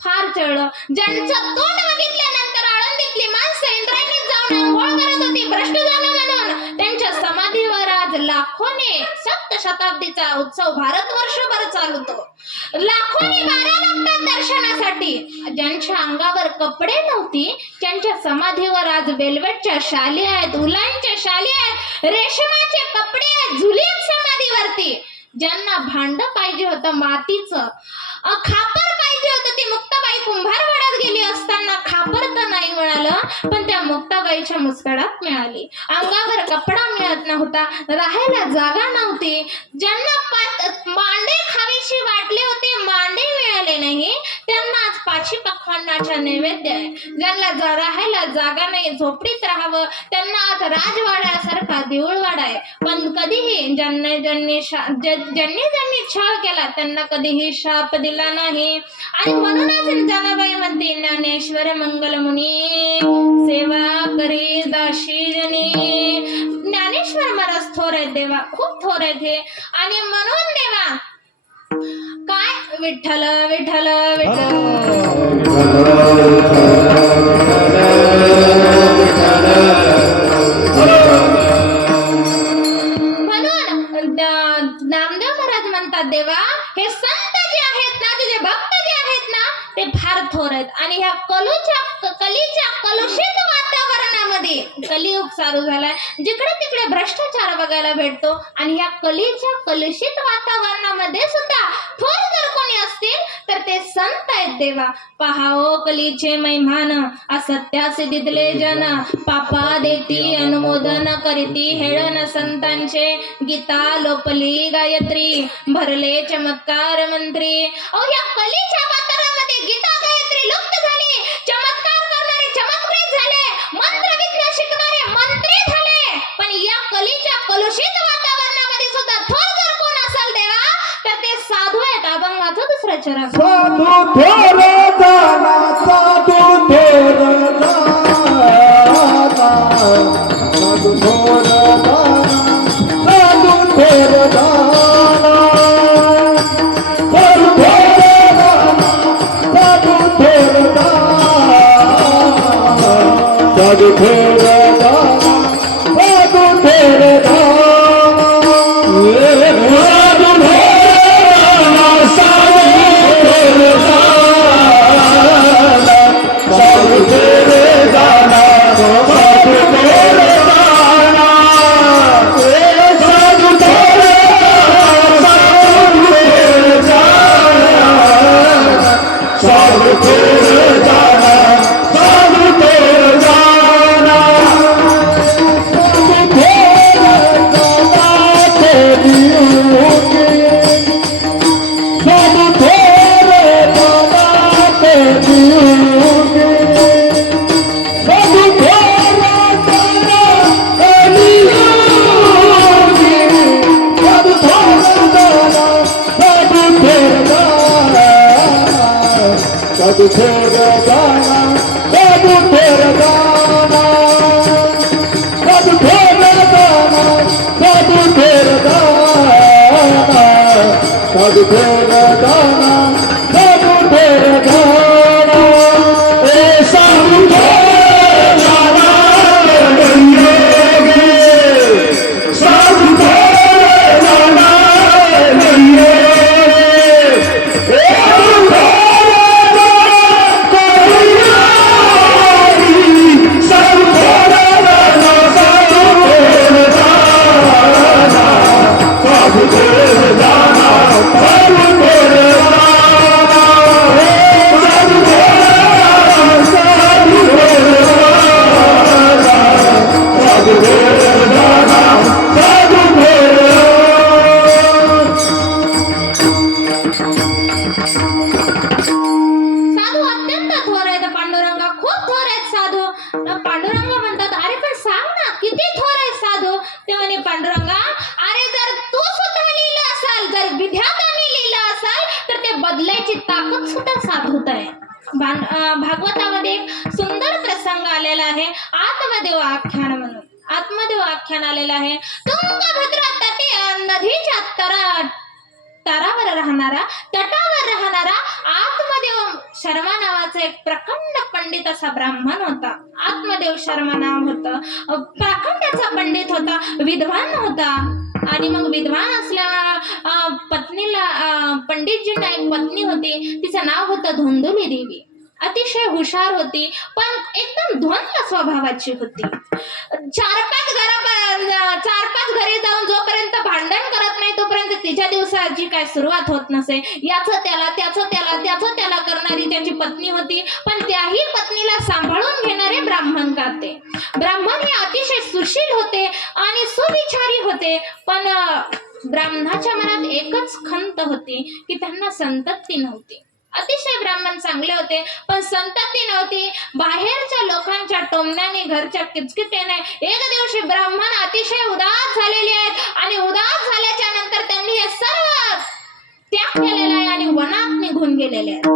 फार छळ. ज्यांचं तोंड बघितल्यानंतर आळंदीतली माणसं इंद्रायणीत जाऊन आंघोळ करत होती भ्रष्ट झालं म्हणून, त्यांच्या समाधीवर आज लाखोने, सप्तशताब्दीचा उत्सव भारतवर्षभर चालतो, लाखोने गाड्या लागतात दर्शनासाठी. ज्यांच्या अंगावर कपडे नव्हती त्यांच्या समाधीवर आज वेल्वेटच्या शाली आहेत, उलांच्या शाली आहेत, रेशमाचे कपडे आहेत, झुली आहेत समाधीवरती. ज्यांना भांड पाहिजे होतं मातीचं, खापर पाहिजे होतं, ती मुक्ताबाई कुंभारवाड्यात गेली असताना खापर तर नाही मिळालं, पण त्या मुक्ताबाईच्या मुस्कडात मिळाली. अंगावर कपडा मिळत नव्हता, राहायला जागा नव्हती. ज्यांना मांडे खावीशी वाटले होते, मांडे मिळाले नाही, त्यांना आज पाची पक्वान्नाच्या नैवेद्य आहे. ज्यांना राहायला जागा नाही, झोपडीत राहावं, त्यांना आज राजवाड्यासारखा देऊळवाडा आहे. पण कधीही ज्यांनी छळ केला त्यांना कधीही शाप दिला नाही. आणि म्हणूनच जनाबाई म्हणते ज्ञानेश्वर मंगलमुनी सेवा करी दाशी जनी. ज्ञानेश्वर महाराज थोर आहेत देवा, खूप थोर आहेत हे. आणि म्हणून देवा काय विठ्ठल विठ्ठल विठ्ठल नामदेव महाराज म्हणतात देवा हे संत जे आहेत ना, तुझे भक्त जे आहेत ना, ते फार थोर आहेत आणि ह्या कलीच्या कलुषित वातावरणामध्ये कलियुग चालू झालाय, जिकडे तिकडे भ्रष्टाचार बघायला भेटतो आणि ह्या कलीच्या कलुषित वातावरणामध्ये सुद्धा थोर जर कोणी असतील तर ते संत आहेत देवा. पहाओ कलीचे मैमान असत्याचे दिदले जन, पापा देती अनुमोदन करीती हेळन संतांचे, गीता लोपली गायत्री भरले चमत्कार मंत्री. या कलीच्या वातावरणामध्ये गीता गायत्री लुप्त झाली, चमत्कार करणारे चमत्कृत झाले, मंत्र विद्या शिकणारे मंत्री झाले. पण या कलीच्या कलुषित वातावरणामध्ये सुद्धा थोर जर कोण असेल देवा तर ते साधू आहेत. अभंगाचं दुसरं चरण. साधू थोर जाना, साधू थोर जाना, साधू थोर जाना, साधू थोर जाना, साधू थोर जाना, साधू थोर जाना, साधू थोर जाना, साधू थोर जाना. साधू थोर जाना, साधू थोर जाना, साधू थोर जाना, साधू थोर जाना, साधू थोर जाना, साधू थोर जाना. ए साधू थोर जाना, साधू थोर जाना, साधू अत्यंत थोर आहेत. पांडुरंगा खूप थोर आहेत साधू. पांडुरंग म्हणतात अरे पण सांग ना किती थोर आहे साधू. ते म्हणे पांडुरंगा अरे जर तू सुद्धा लिहिलं असाल, जर विधात्याने लिहिलं असाल तर ते बदलायची ताकद सुद्धा साधूत आहे. भागवतामध्ये एक सुंदर प्रसंग आलेला आहे, आत्मदेव आख्यान म्हणून. आत्मदेव आख्यान आलेलं आहे. तुंगभद्रा तटे नदीच्या तटावर राहणारा आत्मदेव शर्मा नावाचा एक प्रखंड पंडित असा ब्राह्मण होता. आत्मदेव शर्मा नाव होतं. प्रखंडाचा पंडित होता, विद्वान होता. आणि मग विद्वान असल्या पत्नीला पंडितजींना एक पत्नी होती, तिचं नाव होतं धुंदुली देवी. अतिशय हुशार होती पण एकदम द्वंद्व स्वभावाची होती. चार पाच घरी जाऊन जोपर्यंत भांडण करत नाही तोपर्यंत तिच्या दिवसाची काय सुरुवात होत नसे. याचं त्याला त्याचं त्याला करणारी त्याची पत्नी होती. पण त्याही पत्नीला सांभाळून घेणारे ब्राह्मण करते. ब्राह्मण हे अतिशय सुशील होते आणि सुविचारी होते. पण ब्राह्मणाच्या मनात एकच खंत होती की त्यांना संतती नव्हती. अतिशय ब्राह्मण चांगले होते पण संतती नव्हती. बाहेरच्या लोकांच्या टोमण्याने, घरच्या किचकिटेने एक दिवशी ब्राह्मण अतिशय उदास झालेले आहेत आणि उदास झाल्याच्या नंतर त्यांनी हे सर्व त्याग केलेला आहे आणि वनात निघून गेलेले आहेत.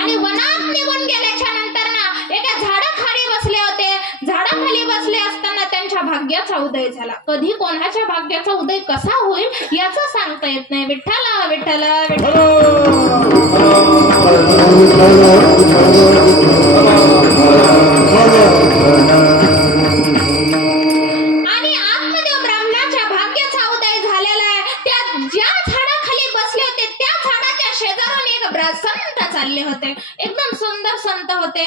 आणि वनात निघून गेल्याच्या नंतर ना एका झाडाखाली बसले होते. झाडाखाली बसले असताना त्यांच्या भाग्याचा उदय झाला. कधी कोणाच्या भाग्याचा उदय कसा होईल याचं सांगता येत नाही. विठ्ठला विठ्ठला विठ्ठला. आणि आत्मदेव ब्राह्मणाच्या भाग्याचा उदय झालेला आहे. त्या ज्या झाडाखाली बसले होते शेजारून एक संत चालले होते. एकदम सुंदर संत होते.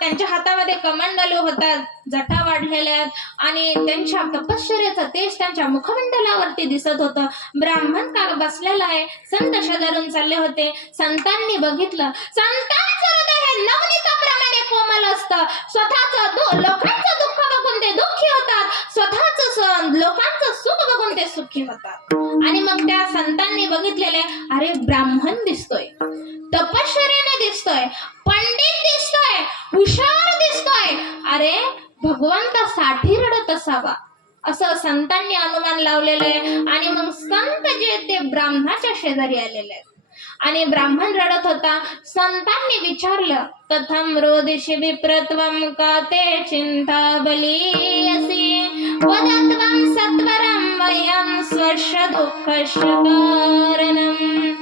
त्यांच्या हातामध्ये कमंडलू होतात, जटा वाढलेल्या आणि त्यांच्या तपश्चर्याचं तेज त्यांच्या मुखमंडलावरती दिसत होतं. ब्राह्मण का बसलेला आहे, संत शेजारून चालले होते. संतांनी बघितलं. संतांचं हृदय हे नवनीताप्रमाणे कोमल असतं. लोकांचं दुःख बघून ते दुःखी होतात, स्वतःच लोकांचं सुख बघून ते सुखी होतात. आणि मग त्या संतांनी बघितलेले, अरे ब्राह्मण दिसतोय, तपश्चर्याने दिसतोय, पंडित दिसतोय, हुशार दिसतोय, अरे भगवंतासाठी रडत असावा, असं संतांनी अनुमान लावलेलं आहे. आणि मग संत जे ते ब्राह्मणाच्या शेजारी आलेले आहेत आणि ब्राह्मण रडत होता. संतांनी विचारलं, कथम रोदिषि विप्रत्वं का ते चिंता बलीयसी वदत्वं सत्वरं मह्यं स्वस्य दुःखस्य कारणं.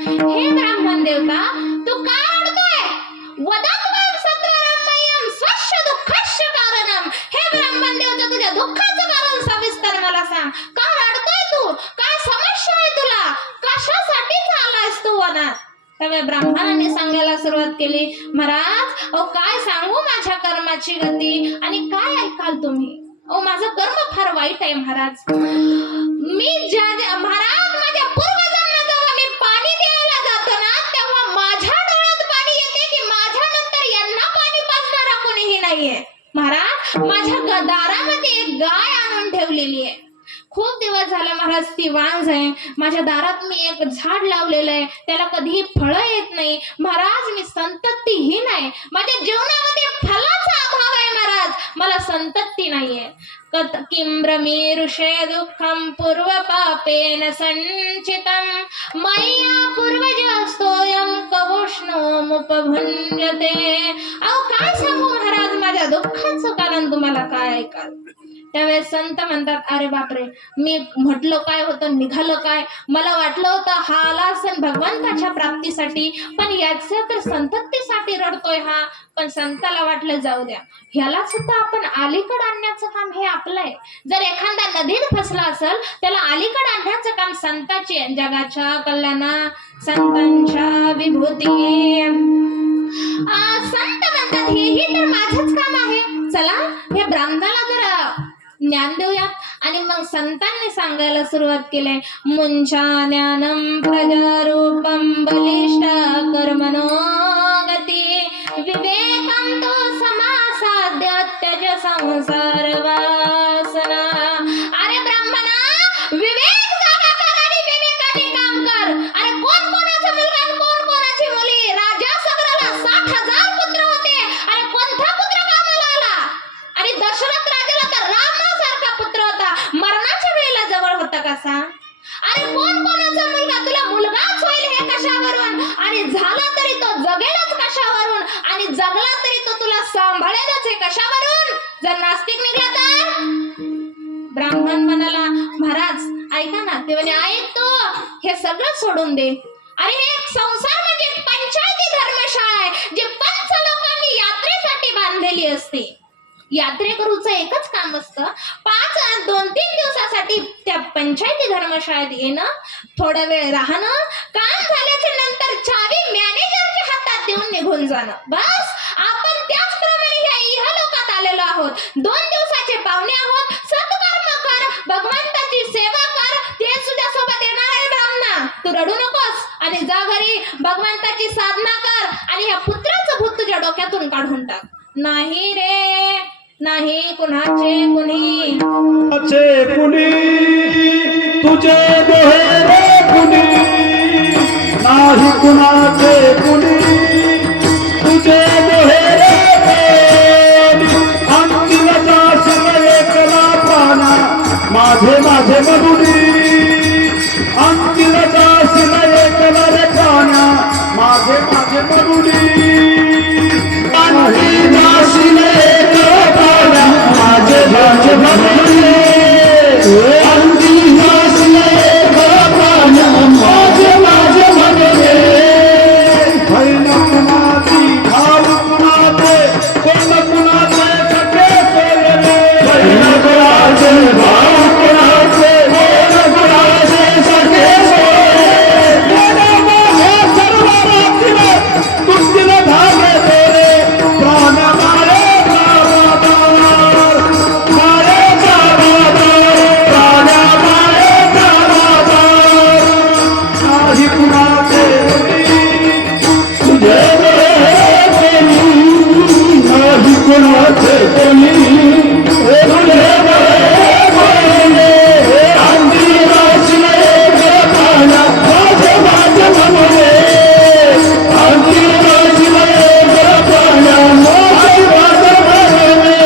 हे ब्राह्मण देवता, तू का रडतोय? वदत्वं सत्वरं मह्यं स्वस्य दुःखस्य कारणं. हे ब्राह्मण देवता, तुझ्या दुःखाचं कारण सविस्तर मला सांग. का रडतोय तू? काय समस्या आहे तुला? कशासाठी आलायस तू वनात? त्यामुळे ब्राह्मणाने सांगायला सुरुवात केली, महाराज काय सांगू माझ्या कर्माची गती आणि काय ऐकाल तुम्ही? माझं कर्म फार वाईट आहे महाराज. महाराज माझ्या पूर्वजांना जेव्हा मी पाणी द्यायला जातो ना, तेव्हा माझ्या डोळ्यात पाणी येते की माझ्यानंतर यांना पाणी पाजणारा कोणीही नाहीये. महाराज माझ्या दारामध्ये एक गाय आणून ठेवलेली आहे. खूप दिवस झाले महाराज ती वांझ आहे. माझ्या दारात मी एक झाड लावलेलं आहे, त्याला कधीही फळं येत नाही. महाराज मी संततीही नाही, माझ्या जीवनामध्ये फलाचा अभाव आहे महाराज, मला संतती नाहीये. किंब्रमी ऋषे दुःखं पूर्व पापेन संचितं मय्या पूर्वजस्तोयं कवोष्णोमुपभुञ्जते. काय सांगू महाराज, माझ्या दुःखाचं कारण तुम्हाला काय ऐकाल? त्यावेळेस संत म्हणतात, अरे बापरे, मी म्हटलं काय होतं, निघालं काय? मला वाटलं होतं हा आला असेल भगवंताच्या प्राप्तीसाठी, पण याचं तर संततीसाठी रडतोय हा. पण संताला वाटलं जाऊ द्या, ह्याला सुद्धा आपण अलीकडे आणण्याचं काम हे आपलं आहे. जर एखादा नदीत फसला असेल, त्याला अलीकडे आणण्याचं काम संताचे. जगाच्या कल्याणा संतांच्या विभूती. संत म्हणतात हेही तर माझंच काम आहे. चला या ब्राह्मणाला जरा ज्ञान देऊयात. आणि मग संतांनी सांगायला सुरुवात केली, मुंचा ज्ञानम प्रजारूपम बलिष्ठ कर्मणो गती विवेकं तो समासाद्य त्यज संसार वासना. अरे ब्राह्मणा, विवेक जागा कर आणि विवेकाने काम कर. अरे कोण कोणाचा मुलगा, कोण कोणाची मुली? राजा सगराला 60,000 पुत्र होते. अरे कोणता पुत्र कामाला आला? आणि दशरथ राजाला तर रामासारखा पुत्र होता, मरणाच्या वेळेला जवळ होता कसा? अरे कोण कोणाचा मुलगा? तुला मुलगाच होईल हे कशावरून? आणि झाला तरी तो जगेलच कशावरून? आणि जगला तरी तो तुला सांभाळेलच हे कशावरून? जर नास्तिक निघला तर? ब्राह्मण म्हणाला, महाराज ऐका ना. ते म्हणे, ऐकतो, हे सगळं सोडून दे. अरे हे संसार म्हणजे पंचायती धर्मशाळा आहे, जी पंच लोकांनी यात्रेसाठी बांधलेली असते. यात्रेकरूचं एकच काम असतं, 2-3 दिवसासाठी त्या पंचायती धर्मशाळेत येणं, थोडा वेळ राहणं, काम झाल्याच्या नंतर चावी मॅनेजरच्या हातात देऊन निघून जाणं. बस. आपण त्याचप्रमाणे या इहलोकात आलेलो आहोत. 2 दिवसाचे पाहुणे आहोत. सत्कर्म कर, भगवंताची सेवा कर, ते सुद्धा सोबत येणार आहे ब्राह्मणा. तू रडू नकोस आणि जा घरी, भगवंताची साधना कर आणि ह्या पुत्राचं भूत तुझ्या डोक्यातून काढून टाक. नाही रे, नाही कुणाचे कुणी, तुझे दोहे कुणी, नाही कुणाचे कुणी, तुझे दोहे अंतिमचा शिव एकला पाना, माझे माझे मधुरी, अंतिमचा शिव एकला रे पाना, माझे माझे मधुरी. माझे माझे मधुरी, अंतिम माझे माझे मधुरी. कोणी फुले बोलले अंगी वाचले पाना माझे माझे म्हणले अंगी वाचले पाना माझे माझे म्हणले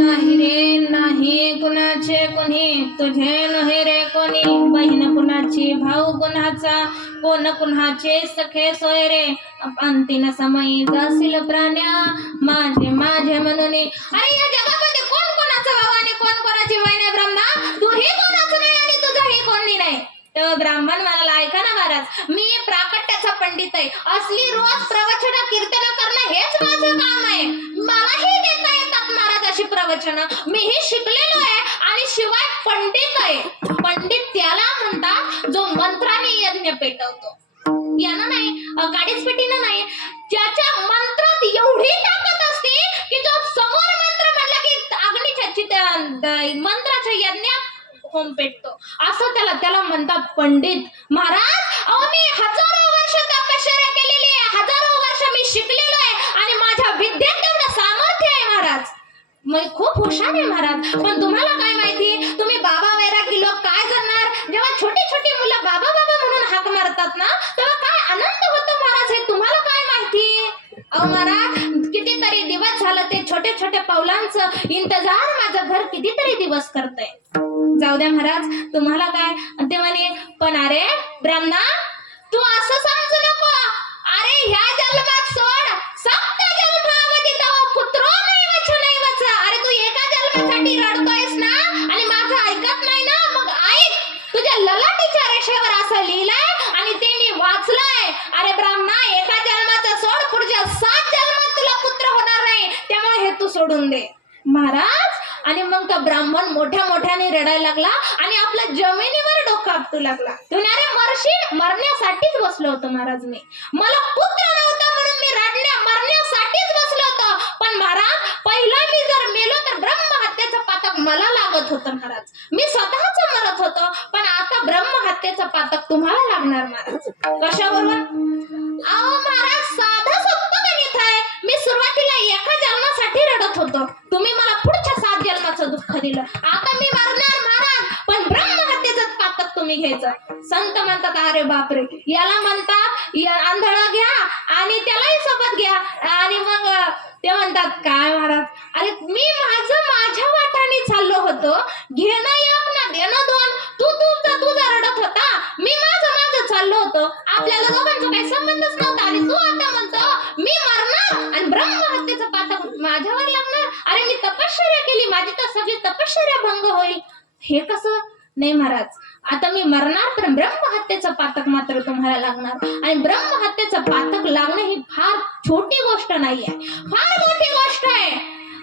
नाही रे नाही कुणाचे कोणी तुझे नहे रे कोणी बहीण कुणाची भाऊ कुणाचा कोण कुणाचे सखे सोय रे अंतिम समयी जाशील प्राण्या माझे माझे म्हणून अरे या जगामध्ये कोण कोणाचा भाऊ आणि कोण कोणाची बहीण आहे ब्रह्मा तूही कोणाचं नाही आणि तुझंही कोणी नाही तेव्हा ब्राह्मण म्हणाला ऐका ना महाराज मी प्राकट्याचा पंडित आहे असली रोज प्रवचन कीर्तन करणं हेच माझं काम आहे मलाही देता येतात महाराज अशी प्रवचन मीही शिकलेलो आहे आणि शिवाय पंडित आहे पंडित त्याला म्हणतात जो मंत्राने यज्ञ पेटवतो यानं नाही गाडीच पेटीनं नाही ज्याच्या मंत्रात एवढी ताकद असते की जो समोर मंत्र म्हणला की अग्नीच्या मंत्राच्या यज्ञात होम पेटतो असं त्याला म्हणतात पंडित महाराज अहो मी हजारो वर्ष तपश्चर्या केलेली आहे हजारो वर्ष मी शिकलेलो आहे आणि माझ्या विद्येत तेवढं सामर्थ्य आहे महाराज मी खूप हुशार आहे महाराज पण तुम्हाला काय माहिती तुम्ही बाबा वैरागी लोक काय करणार जेव्हा छोटी छोटी मुलं बाबा बाबा म्हणून हाक मारतात ना तेव्हा काय आनंद होतो महाराज हे तुम्हाला काय माहिती अहो महाराज कितीतरी दिवस झालं ते छोटे छोटे पावलांचं इंतजार माझं घर कितीतरी दिवस करतंय जाऊ द्या महाराज तुम्हाला काय ते म्हणे पण अरे ब्राह्मणा तू असं समजू नको अरे ह्या जन्मात सोड सप्त जन्मामध्ये तव पुत्रो नैवच अरे तू एका जन्मासाठी रडतोयस ना आणि माझं ऐकत नाही ना मग ऐक तुझ्या ललाटीच्या रेषेवर असं लिहिलंय आणि ते मी वाचलंय अरे ब्राह्मणा एका जन्माचं सोड पुढच्या 7 जन्मात तुला पुत्र होणार नाही त्यामुळे हे तू सोडून दे महाराज आणि मग तो ब्राह्मण मोठ्या मोठ्याने रडायला लागला आणि आपल्या जमिनीवर डोकं आपटू लागला मरशील मरण्यासाठीच बसलो होतो महाराज मी मला पुत्र नव्हता म्हणून मी मरण्यासाठीच बसलो होतो पण महाराज पहिला मी जर मेलो तर ब्रह्महत्येचं पातक मला लागत होतं महाराज मी स्वतःच मरत होतो पण आता ब्रह्महत्येचं पातक तुम्हाला लागणार महाराज कशाबरोबर अहो महाराज साधं सोपं गणित आहे मी सुरुवातीला एका जन्मासाठी रडत होतो तुम्ही मला पुढच्या 7 जन्माचं दुःख दिलं आता मी मरणार महाराज पण ब्रह्महत्येचं पातक तुम्ही घ्यायचं संत म्हणतात अरे बापरे याला म्हणतात आंधळा घ्या आणि त्यालाही सोबत घ्या आणि मग ते म्हणतात काय महाराज अरे मी माझ्या वाटाने चाललो होतो घेणं एक ना देणं 2 तुझा रडत होता मी माझं चाललो होतो आपल्याला दोघांचा काही संबंधच नव्हता आणि तू आता म्हणतो मी मरणार आणि ब्रह्महत्येचं पातक माझ्यावर लागणार अरे मी तपश्चर्या केली माझी तर सगळी तपश्चर्या भंग होईल हे कसं नाही महाराज आता मी मरणार पण ब्रह्महत्येचं पातक मात्र तुम्हाला लागणार आणि ब्रह्महत्येचं पातक लागणं ही फार छोटी गोष्ट नाहीये फार मोठी गोष्ट आहे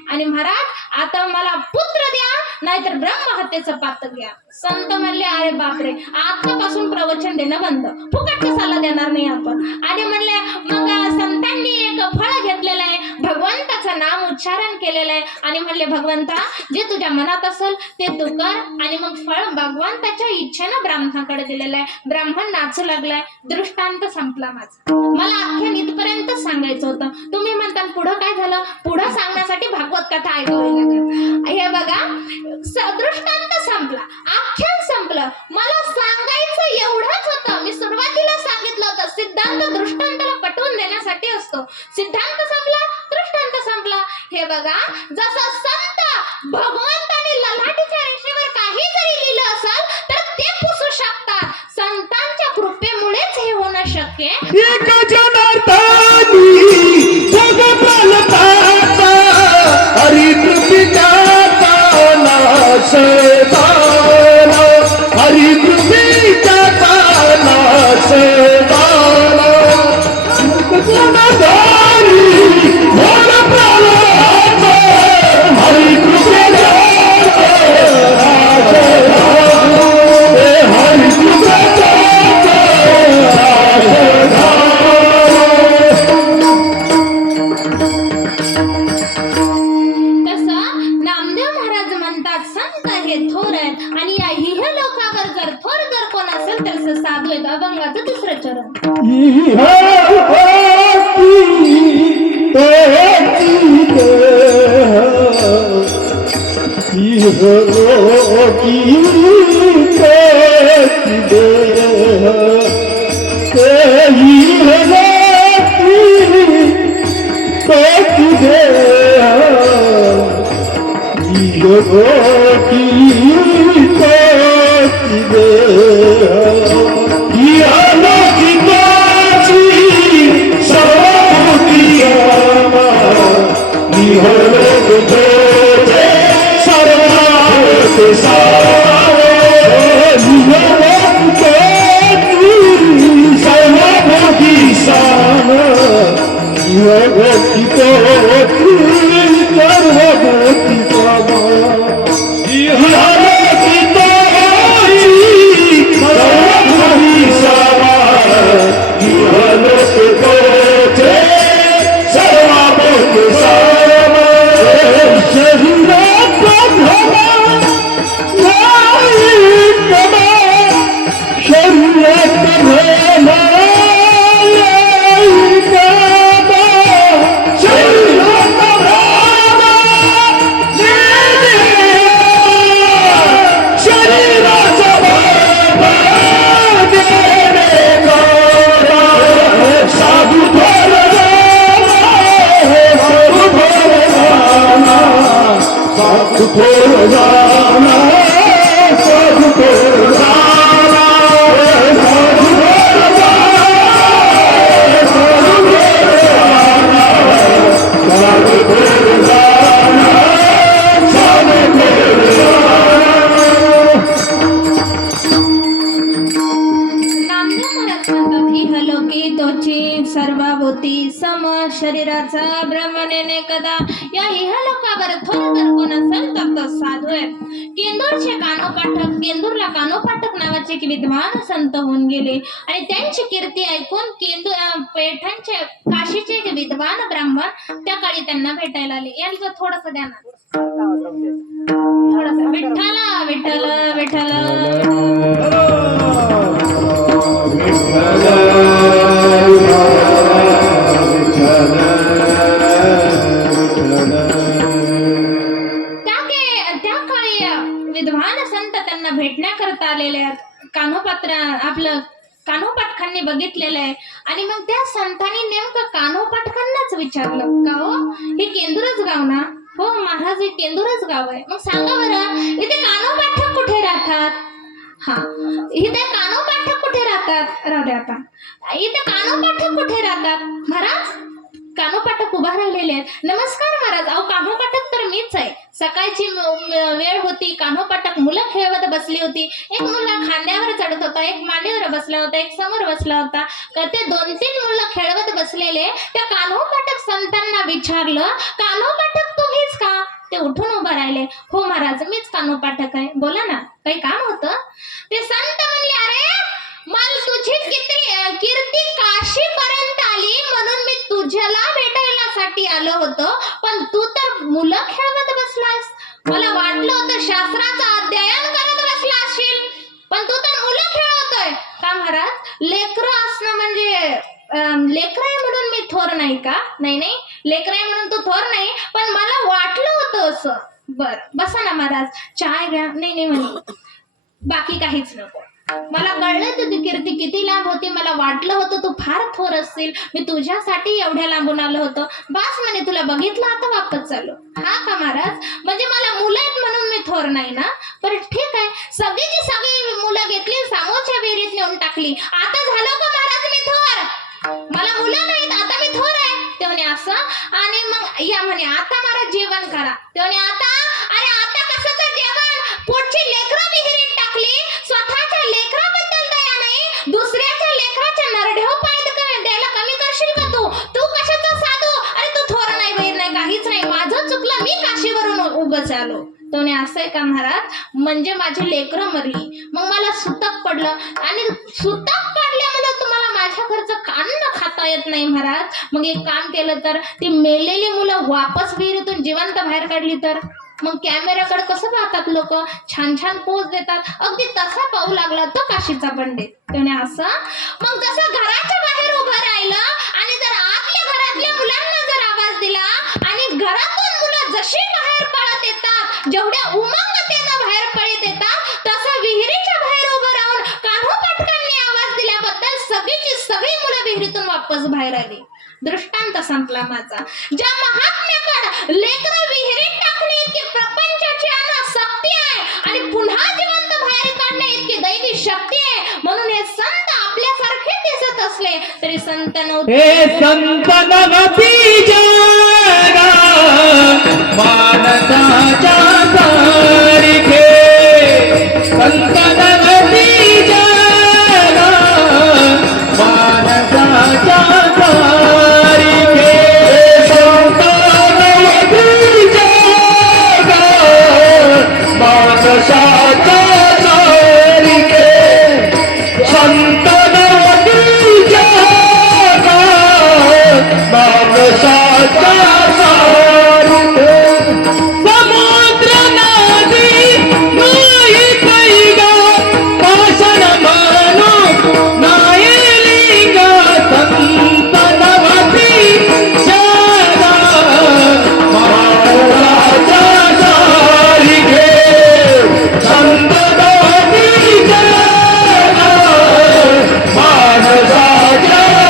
आणि महाराज आता मला पुत्र द्या नाहीतर ब्रह्महत्येचं पातक घ्या संत म्हणले अरे बापरे आजपासून प्रवचन देणं बंद फुकटचा सल्ला देणार नाही आपण आणि म्हणले मग संतांनी एक फळ घेतलेलं आहे भगवंताचं नाम उच्चारण केलेलं आहे आणि म्हणले भगवंता जे तुझ्या मनात असेल ते तू कर आणि मग फळ भगवंताच्या इच्छेनं ब्राह्मणाकडे दिलेलं आहे ब्राह्मण नाचू लागलाय दृष्टांत संपला माझा मला अख्ख्या इथपर्यंत सांगायचं होतं तुम्ही म्हणता पुढं काय झालं पुढं सांगण्यासाठी भागवत कथा ऐकावी लागेल हे बघा दृष्टांत संपला आख्यान संपलं मला सांगायचं एवढंच होतं मी सुरुवातीला सांगितलं होतं सिद्धांत दृष्टांताला पटवून देण्यासाठी असतो सिद्धांत संपला दृष्टांत संपला हे बघा जसं संत भगवंताने ललाटीच्या रेषेवर काही जरी लिहिलं असेल तर ते पुसू शकतात संतांच्या कृपेमुळेच हे होणं शक्य आहे एक जनार्दनी जग प्रलताचा हरितृपिकाचा नाश झाला हरितृपिकाचा नाश झाला जनार्दनी जग प्रलताचा हरितृपिकाचा नाश झाला हरितृपिकाचा नाश झाला आहेत आणि या इह लोकावर जर थोर जर कोण असेल तर साधू आहेत. अभंगाचं तिसरं चरण. सर्वभूती सम शरीराचा भ्रमणेने कदा. या इहलोकावर थोर जर कोण असेल तर तो साधू आहे. केंदूरचे कानोपाठक, केंदूरला कानोपाठक नावाचे एक विद्वान संत होऊन गेले आणि त्यांची कीर्ती ऐकून पैठणचे काशीचे एक विद्वान ब्राह्मण त्या काळी त्यांना भेटायला आले. यांचं थोडस ध्यान, थोडस विठ्ठला विठ्ठल विठ्ठल. विद्वान संत त्यांना भेटण्याकरता आलेले आहेत. कान्होपात्र आपलं कान्होपाठकांनी बघितलेलं आहे आणि मग त्या संतांनी नेमकं कान्होपाठकांनाच विचारलं, का हो हे केंदूरच गाव ना? हो महाराज, हे केंदूरच गाव आहे. मग सांगा बरं, इथे कान्होपाठक कुठे राहतात? हा, इथे कान्होपाठक कुठे राहतात? राहू द्या आता. इथे कान्होपाठक कुठे राहतात? महाराज कान्होपाठक उभा राहिलेले आहेत. नमस्कार महाराज. अहो कान्होपाठक तर मीच आहे. सकाळची वेळ होती, कान्होपाठक मुलं खेळवत बसली होती. एक मुलगा खांद्यावर चढत होता, एक मांडीवर बसला होता, एक समोर बसला होता. ते 2-3 मुलं खेळवत बसलेले त्या कान्होपाठक संतांना विचारलं, कान्होपाठक तुम्हीच का? ते उठून उभा राहिले. हो महाराज, मीच कान्होपाठक आहे. बोला ना, काही काम होतं? ते संत म्हणले, अरे मला तुझी कीर्ती काशी पर्यंत आली म्हणून मी तुझ्याला भेटायसाठी आलो होतो, पण तू तर मुलं खेळवत बसलास. मला वाटलं होतं शास्त्राचं अध्ययन करत बसला असशील, पण तू तर मुलं खेळवतोय. का महाराज, लेकरं असणं म्हणजे लेकर आहे म्हणून मी थोर नाही का? नाही नाही, लेकर आहे म्हणून तू थोर नाही, पण मला वाटलं होतं असं. बर बसा ना महाराज, चाय घ्या. नाही नाही म्हणे, बाकी काहीच नको. मला कळलं तुझी कीर्ती किती लांब होती. मला वाटलं होतं तू फार थोर असतील, मी तुझ्यासाठी एवढ्या लांबून आलो होतो. बस म्हणे, तुला बघितलं आता वापस चालू. हा का महाराज, म्हणजे मला मुलं आहेत म्हणून मी थोर नाही ना? बरं ठीक आहे, सगळीची सगळी मुलं घेतली, समोरच्या विहिरीत नेऊन टाकली. आता झालं का महाराज मी थोर? मला मुलं नाहीत, आता मी थोर आहे. ते म्हणे असं. आणि मग या म्हणे, आता महाराज जेवण करा. ते म्हणे आता, अरे आता कशाचं जेवण? पुढची लेकरं विहिरीत टाकली, स्वतःच्या लेकराबद्दल दया नाही, दुसऱ्याच्या लेकराच्या नरड्यावर पाय द्यायला कमी करशील का तू? तू कशाचा साधू? अरे तू थोर नाही, बहीर नाही, काहीच नाही. माझं चुकलं, मी काशीवरून उगाच आलो. तो असं आहे का महाराज, म्हणजे माझी लेकरं मरली, मग मला सुतक पडलं, आणि सुतक पडल्यामुळे तुम्हाला माझ्या घरचं कान खाता येत नाही महाराज. मग एक काम केलं तर ती मेलेली मुलं वापस विहिरीतून जिवंत बाहेर काढली तर? मग कॅमेऱ्याकडे कसं पाहतात लोक, छान छान पोज देतात, अगदी तसा पाहू लागला तो काशीचा पंडित. त्याने असं मग जसं घराच्या बाहेर उभं राहिलं आणि जर आतल्या घरातल्या मुलांना जर आवाज दिला आणि घरातून मुलं जशी बाहेर पळत येतात, जेवढ्या उमंगतेनं बाहेर पळत येतात, तसं विहिरीच्या बाहेर उभं राहून कान्होपाटकांनी आवाज दिल्याबद्दल सगळीची सगळी मुलं विहिरीतून वापस बाहेर आली. दृष्टांत संपला माझा. ज्या महात्म्याकडे लेकरं विहिरीत टाकणे इतकी प्रपंचाची शक्ती आहे आणि पुन्हा जिवंत बाहेर काढणे इतकी दैवी शक्ती आहे, म्हणून हे संत आपल्यासारखे दिसत असले तरी संत नव्हते. हे संत नव्हती जगा मानसाच्या सारखे, संत नव्हती जगा मानसाच्या सारखे, संत नव्हती जगा मानसाच्या सारखे, संत नव्हती जगा मानसाच्या सारखे. समुद्र नदी नाही पैगा पाषाण म्हणून नाही लिंग, संत नव्हती जगा मानसाच्या सारखे, संत नव्हती जगा मानसाच्या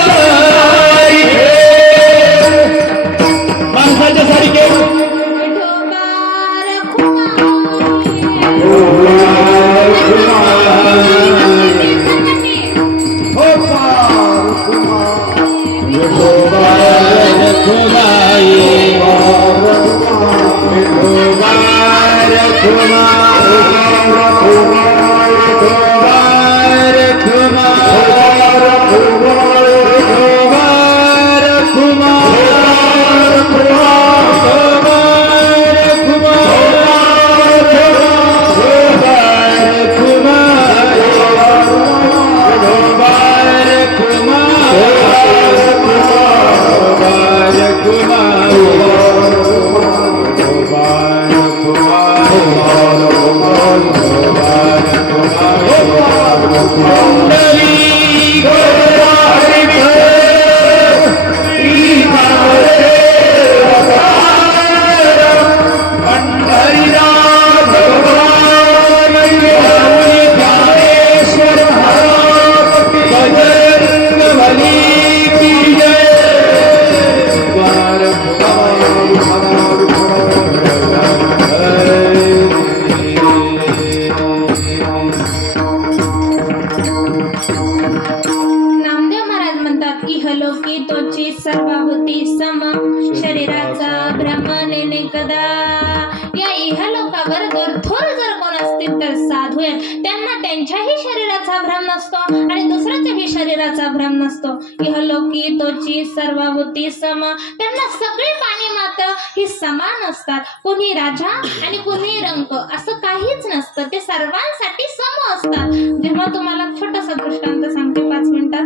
सारखे, माणसाच्या सारखे. नामदेव महाराज म्हणतात, इहलोकी तोची सर्वाहुती सम, शरीराचा भ्रम नेणे कदा. या इहलोकावर थोर जर कोण असतील तर साधू आहेत, त्यांना त्यांच्याही शरीराचा भ्रम नसतो आणि दुसऱ्याच्याही शरीराचा भ्रम नसतो. इहलोकी तोची सर्वाहुती सम, त्यांना सगळी पाणी मात्र ही समान असतात. कोणी राजा आणि कोणी रंक असं काहीच नसतं, ते सर्वांसाठी सम असतात. जेव्हा तुम्हाला छोटासा दृष्टांत सांगते 5 मिनिटात.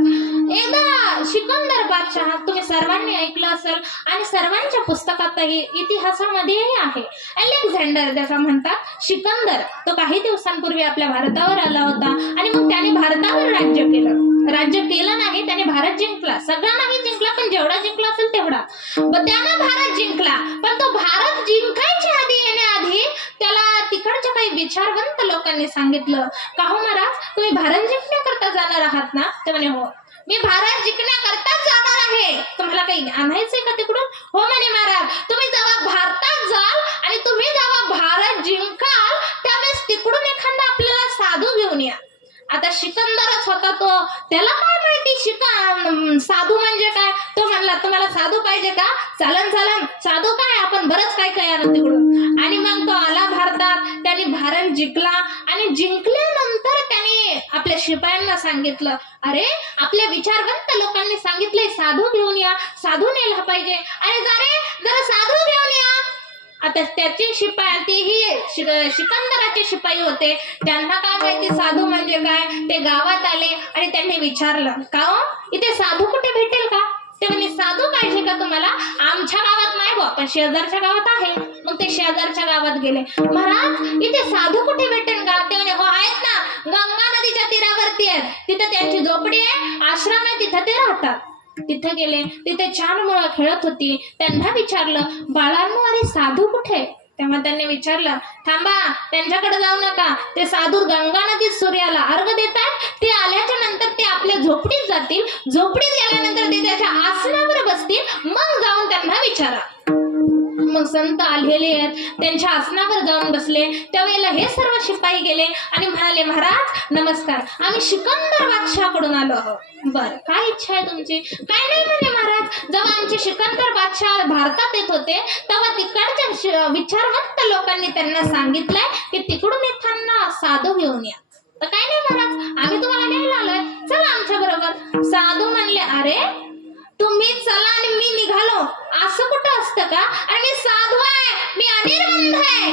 एकदा सिकंदर बादशहा, तुम्ही सर्वांनी ऐकलं असेल आणि सर्वांच्या पुस्तकातही इतिहासामध्येही आहे, अलेक्झांडर ज्याला म्हणतात सिकंदर, तो काही दिवसांपूर्वी आपल्या भारतावर आला होता आणि मग त्याने भारतावर राज्य केलं. राज्य केलं नाही, त्याने भारत जिंकला, सगळा नाही जिंकला पण जेवढा जिंकला असेल तेवढा. त्यानं भारत जिंकला, पण तो भारत जिंकायच्या आधी येण्याआधी त्याला तिकडच्या काही विचारवंत लोकांनी सांगितलं, का हो महाराज, तुम्ही भारत जिंकण्याकरता जाणार आहात ना? ते म्हणे, हो मी भारत जिंकण्याकरताच जाणार आहे, तुम्हाला काही आणायचंय का तिकडून? हो म्हणे महाराज, तुम्ही जेव्हा भारतात जाल आणि तुम्ही जेव्हा भारत जिंकाल त्यावेळेस तिकडून एखादा आपल्याला साधू घेऊन या. आता सिकंदरच होता तो, त्याला काय माहिती साधू म्हणजे काय? तो म्हणला, तुम्हाला साधू पाहिजे का? चालन चालन, साधू काय, आपण बरंच काय काय आणू तिकडून. आणि मग तो आला भारतात, त्याने भारत जिंकला आणि जिंकल्यानंतर त्याने आपल्या शिपायांना सांगितलं, अरे आपल्या विचारवंत लोकांनी सांगितलंय साधू घेऊन या, साधू नेला पाहिजे, आणि जरा साधू घेऊन या. आता त्याचे शिपाई, तेही सिकंदराचे शिपाई होते, त्यांना काय माहिती साधू म्हणजे काय. ते गावात आले आणि त्यांनी विचारलं, का हो इथे साधू कुठे भेटेल का? ते म्हणे साधू पाहिजे का तुम्हाला? आमच्या गावात नाही बुवा, पण शेजारच्या गावात आहे. मग ते शेजारच्या गावात गेले. महाराज इथे साधू कुठे भेटेल का? ते म्हणे हो आहेत ना, गंगा नदीच्या तीरावरती आहेत. तिथे त्यांची झोपडी आहे, आश्रम आहे, तिथे ते राहतात. तिथे गेले, तिथे 4 मुलं खेळत होती. त्यांना विचारलं, बाळांनो अरे साधू कुठे? तेव्हा त्यांनी विचारलं, थांबा त्यांच्याकडे जाऊ नका, ते साधू गंगा नदीत सूर्याला अर्घ देतात. ते आल्याच्या नंतर ते आपल्या झोपडीत जातील. झोपडीत गेल्यानंतर ते त्याच्या आसनावर बसतील. मग जाऊन त्यांना विचारा. मग संत आलेले आहेत, त्यांच्या आसनावर जाऊन बसले. त्यावेळेला हे सर्व शिपाई गेले आणि म्हणाले, महाराज नमस्कार, आम्ही सिकंदर बादशाहकडून आलो आहोत. बर काय इच्छा आहे तुमची? काय नाही म्हणे महाराज, जेव्हा आमचे सिकंदर बादशाह भारतात येत होते तेव्हा तिकडच्या विचारवंत लोकांनी त्यांना सांगितलंय की तिकडून येताना साधू घेऊन या. तर काय नाही महाराज, आम्ही तुम्हाला न्यायला आलोय, चला आमच्या बरोबर. साधू म्हणले, अरे तुम्ही चला आणि मी निघालो, असं कुठं असतं का? आणि मी साधू आहे, मी अनिर्बंध आहे,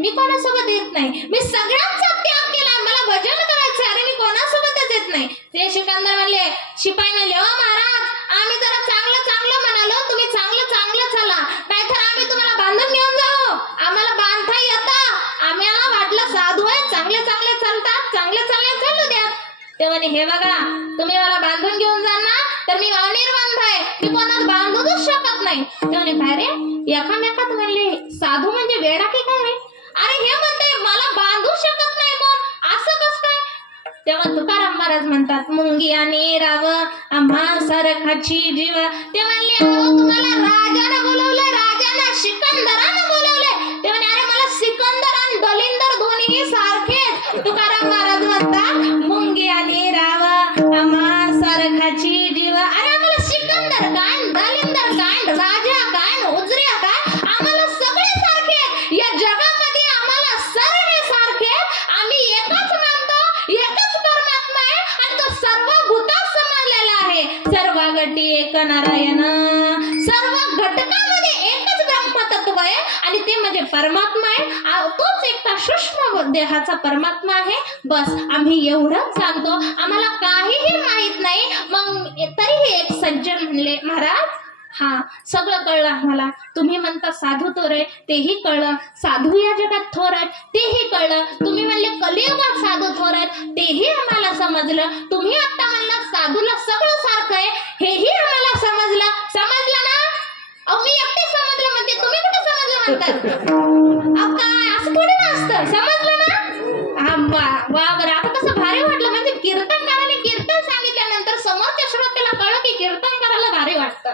मी कोणासोबत येत नाही, मी सगळ्यांचा त्याग केलाय, मला भजन करायचंय आणि मी कोणासोबतच येत नाही. ते सिकंदर म्हणले, शिपाई म्हणले, ओ महाराज आम्ही जरा चांगलं चांगलं म्हणालो, तुम्ही चांगलं चांगलं चला, नाहीतर आम्ही तुम्हाला बांधून घेऊन जाऊ. आम्हाला बांधता येतं, आम्हाला वाटलं साधू आहे, चांगले चांगले चालतात, चांगले चालले चालू द्या. ते म्हणे, हे बघा तुम्ही मला बांधून घेऊन जा ना, तर मी अनिर्बंध आहे, मी कोणाला बांधूच शकत नाही. ते म्हणे, काय रे एकामेकात म्हणले, साधू म्हणजे वेडा की काय रे? अरे हे म्हणते मला बांधू शकत नाही कोण, असं कस काय? तेव्हा तुकाराम महाराज म्हणतात, मुंगी आणि राव आम्हा सारखाची जीव. ते म्हणले, तुम्हाला राजानं बोलवलंय, राजानं सिकंदरानं बोलवलंय. ते म्हणे, अरे मला सिकंदर आणि दलिंदर दोन्ही सारखेच. तुकाराम महाराज म्हणतात, मुंगी आणि राव आम्हा सारखाची जीव. अरे आम्हाला सिकंदर काय, दलिंदर काय, राजा काय, उजऱ्या काय, आम्हाला सगळे सारखे. या जगामध्ये आम्हाला सर्व सारखे. आम्ही एकच मानतो, एकच परमात्मा आहे आणि तो सर्व भूतात समजलेला आहे. सर्व गटी एक नारायण, सर्व घटकामध्ये एकच ब्रह्मतत्व आहे आणि ते म्हणजे परमात्मा आहे. तोच एकटा सूक्ष्म देहाचा परमात्मा आहे. बस आम्ही एवढंच सांगतो, आम्हाला काहीही माहित नाही. मग तरीही एक सज्जन म्हणले, महाराज हा सगळं कळलं आम्हाला. तुम्ही म्हणता साधू थोर आहे, तेही कळलं. साधू या जगात थोर आहेत, तेही कळलं. तुम्ही म्हणले कलियुगात साधू थोर आहेत, तेही आम्हाला समजलं. तुम्ही आता म्हणला साधूला सगळं सारखं आहे, हेही आम्हाला समजलं. समजलं ना? अहो मी एकटे समजलं म्हणते, तुम्ही कुठे समजलं म्हणतात? अहो काय असं थोडी ना असतं, समजलं ना? हा वा बरं, आता कसं भारी वाटलं. म्हणजे कीर्तनकाराने कीर्तन सांगितल्यानंतर समोरच्या श्रोत्याला कळलं की कीर्तन करायला भारी वाटतं.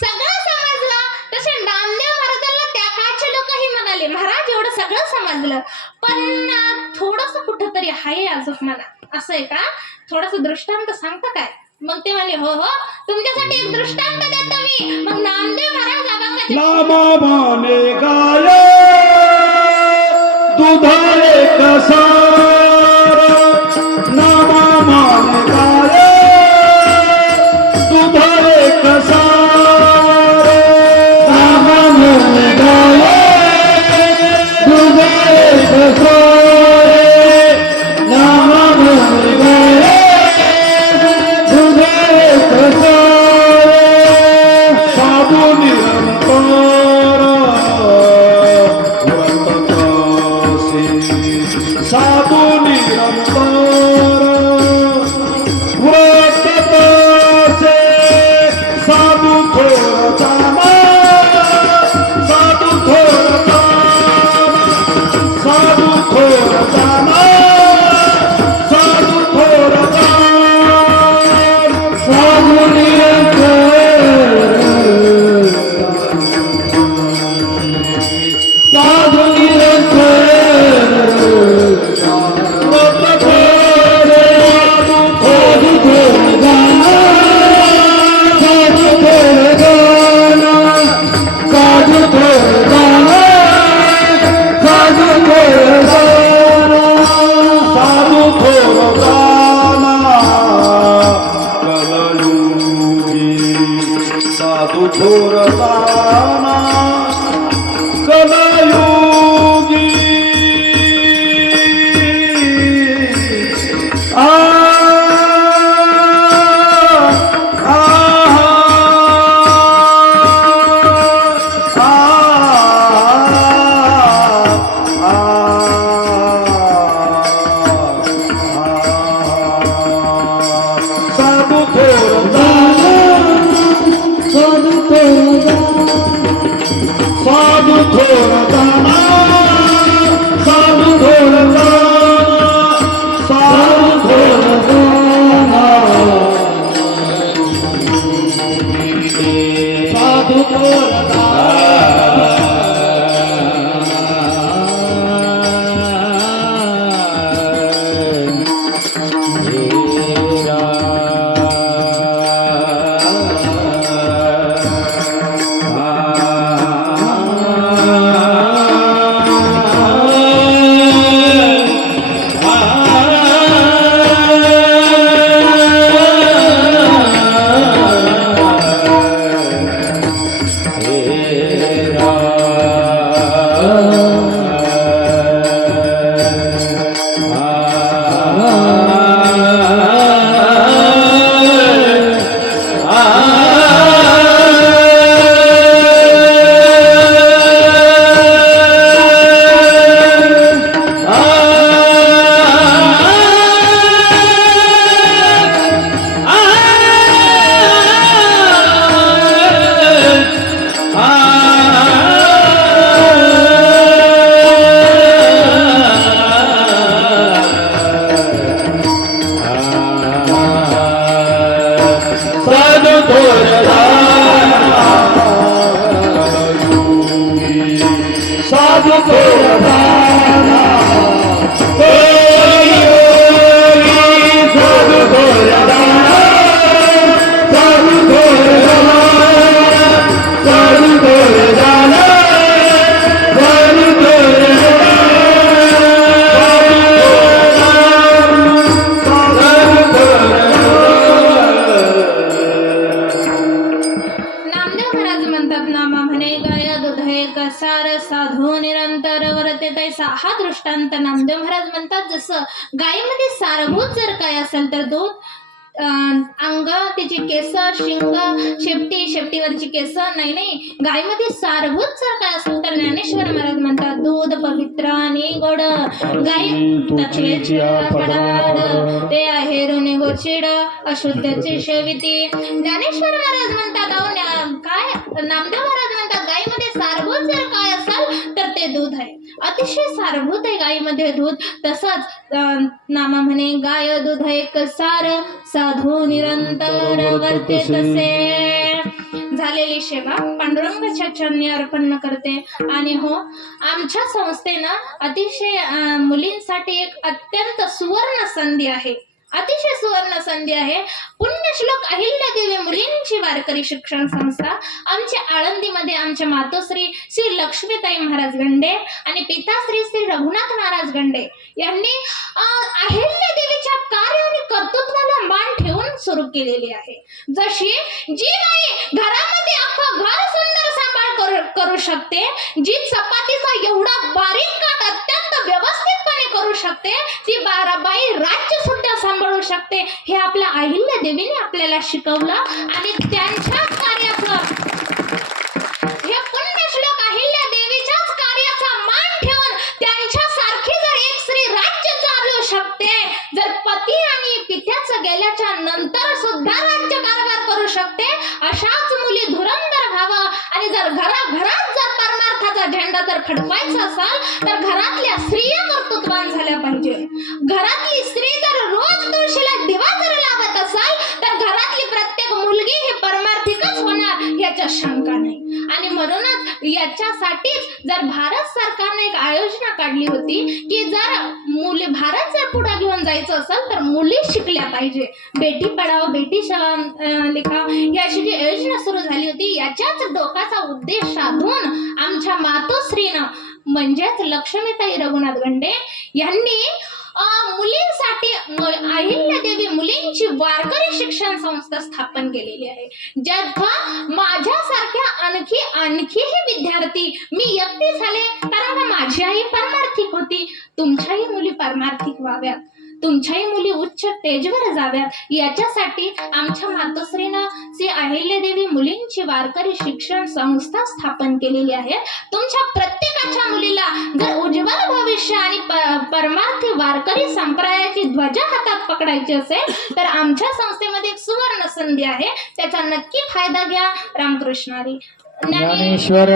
सगळं समजलं. तसे नामदेव महाराजांना त्या काळचे लोकही म्हणाले, महाराज एवढं सगळं समजलं, पण थोडस कुठंतरी आहे अजून म्हणा. असं आहे का? थोडस दृष्टांत सांगता काय? मग ते म्हणे, हो हो तुमच्यासाठी एक दृष्टांत देतो मी. मग नामदेव महाराज नामा माने गाय दुधाळे कसार, नामा माने गाय दुधाळे कसार, नामा माने गाय दुधाळे कसार, नामा माने गाय दुधाळे कसार, साधू निरंतर साधू निरंतर व्रतसे, साधू थोर जाना, साधू थोर जाना, साधू थोर जाना, साधू थोर जाना, साधू निरंतर साधू निरंतर साधू थोर जाना कलयुगी जसं गायीमध्ये सारभूत जर काय असेल तर दूध, अंग, तिची केस, शिंग, शेपटीवरची केस, नाही गायीमध्ये सारभूत जर काय असेल तर ज्ञानेश्वर महाराज म्हणतात दूध पवित्र आणि गोड, गाई तत्वेची फडाड, ते आहे ऋणी गोचिड, अशुद्धची शेविती. ज्ञानेश्वर महाराज म्हणतात काय नामदेव महाराज म्हणतात गायीमध्ये सारभूत जर काय असेल तर ते दूध आहे, अतिशय सारभूत आहे गायीमध्ये दूध. तसंच नामा म्हणे गाय दूध एक सार, साधू निरंतर वर्ते तसे. झालेली सेवा पांडुरंगाच्या चरणी अर्पण करते. आणि हो, आमच्या संस्थेनं अतिशय मुलींसाठी एक अत्यंत सुवर्ण संधी आहे, अतिशय सुवर्ण संधी आहे. पुण्यश्लोक अहिल्यादेवी मुलींची वारकरी शिक्षण संस्था आमच्या आळंदीमध्ये आमच्या मातोश्री श्री लक्ष्मीताई महाराज गंडे आणि पिताश्री श्री रघुनाथ महाराज गंडे यांनी अहिल्यादेवीच्या कार्य आणि कर्तृत्वाला मान ठेवून सुरू केलेली आहे. जशी जी बाई घरामध्ये अख्खं घर सुंदर सांभाळ करू शकते, जी चपातीचा एवढा बारीक काट अत्यंत व्यवस्थितपणे करू शकते, ती बाई राज्य सुद्धा सांभाळू शकते. हे आपल्या अहिल्या देवीने आपल्याला शिकवलं आणि त्यांच्या कार्याचं, हे पुण्यश्लोक अहिल्या देवीच्याच कार्याचा मान ठेवून त्यांच्यासारखी जर एक स्त्री राज्य चालवू शकते, जर पती आणि पित्याचं गेल्याच्या नंतर सुद्धा राज्य कारभार करू शकते, अशाच मुली धुरंधर व्हावं. आणि जर घराघरात जर परमार्थाचा झेंडा जर फडकवायचा असेल तर घरातल्या स्त्रिया कर्तृत्वान झाल्या पाहिजे. घरातली स्त्री जर रोज तुळशीला दिवा जर लावत असेल तर घरातली प्रत्येक मुलगी ही परमार्थिकच होणार याच्यात शंका नाही. आणि म्हणूनच याच्यासाठीच जर भारत सरकारने एक योजना काढली होती की जर भारत जर पुढे घेऊन जायचं असेल तर मुली शिकल्या पाहिजे, बेटी पढाओ बेटी लिखाओ ही अशी जी योजना सुरू झाली होती, याच्याच डोकाचा उद्देश साधून आमच्या मातोश्रीनं म्हणजेच लक्ष्मीताई रघुनाथ गंडे यांनी मुलींसाठी अहिल्यादेवी मुलींची वारकरी शिक्षण संस्था स्थापन केलेली आहे. ज्यात माझ्यासारख्या आणखीही विद्यार्थी मी एकटी झाले, कारण माझी आई परमार्थिक होती. तुमच्याही मुली परमार्थिक व्हाव्यात, तुमच्याही मुली उच्च स्टेजवर जाव्यात, याच्यासाठी आमच्या मातोश्रीनं श्री अहिल्यादेवी मुलींची वारकरी शिक्षण संस्था स्थापन केलेली आहे. तुमच्या प्रत्येकाच्या मुलीला जर उज्ज्वल भविष्य आणि परमार्थी वारकरी संप्रदायाची ध्वजा हातात पकडायची असेल तर आमच्या संस्थेमध्ये एक सुवर्ण संधी आहे, त्याचा नक्की फायदा घ्या. रामकृष्ण हरी. ज्ञानेश्वर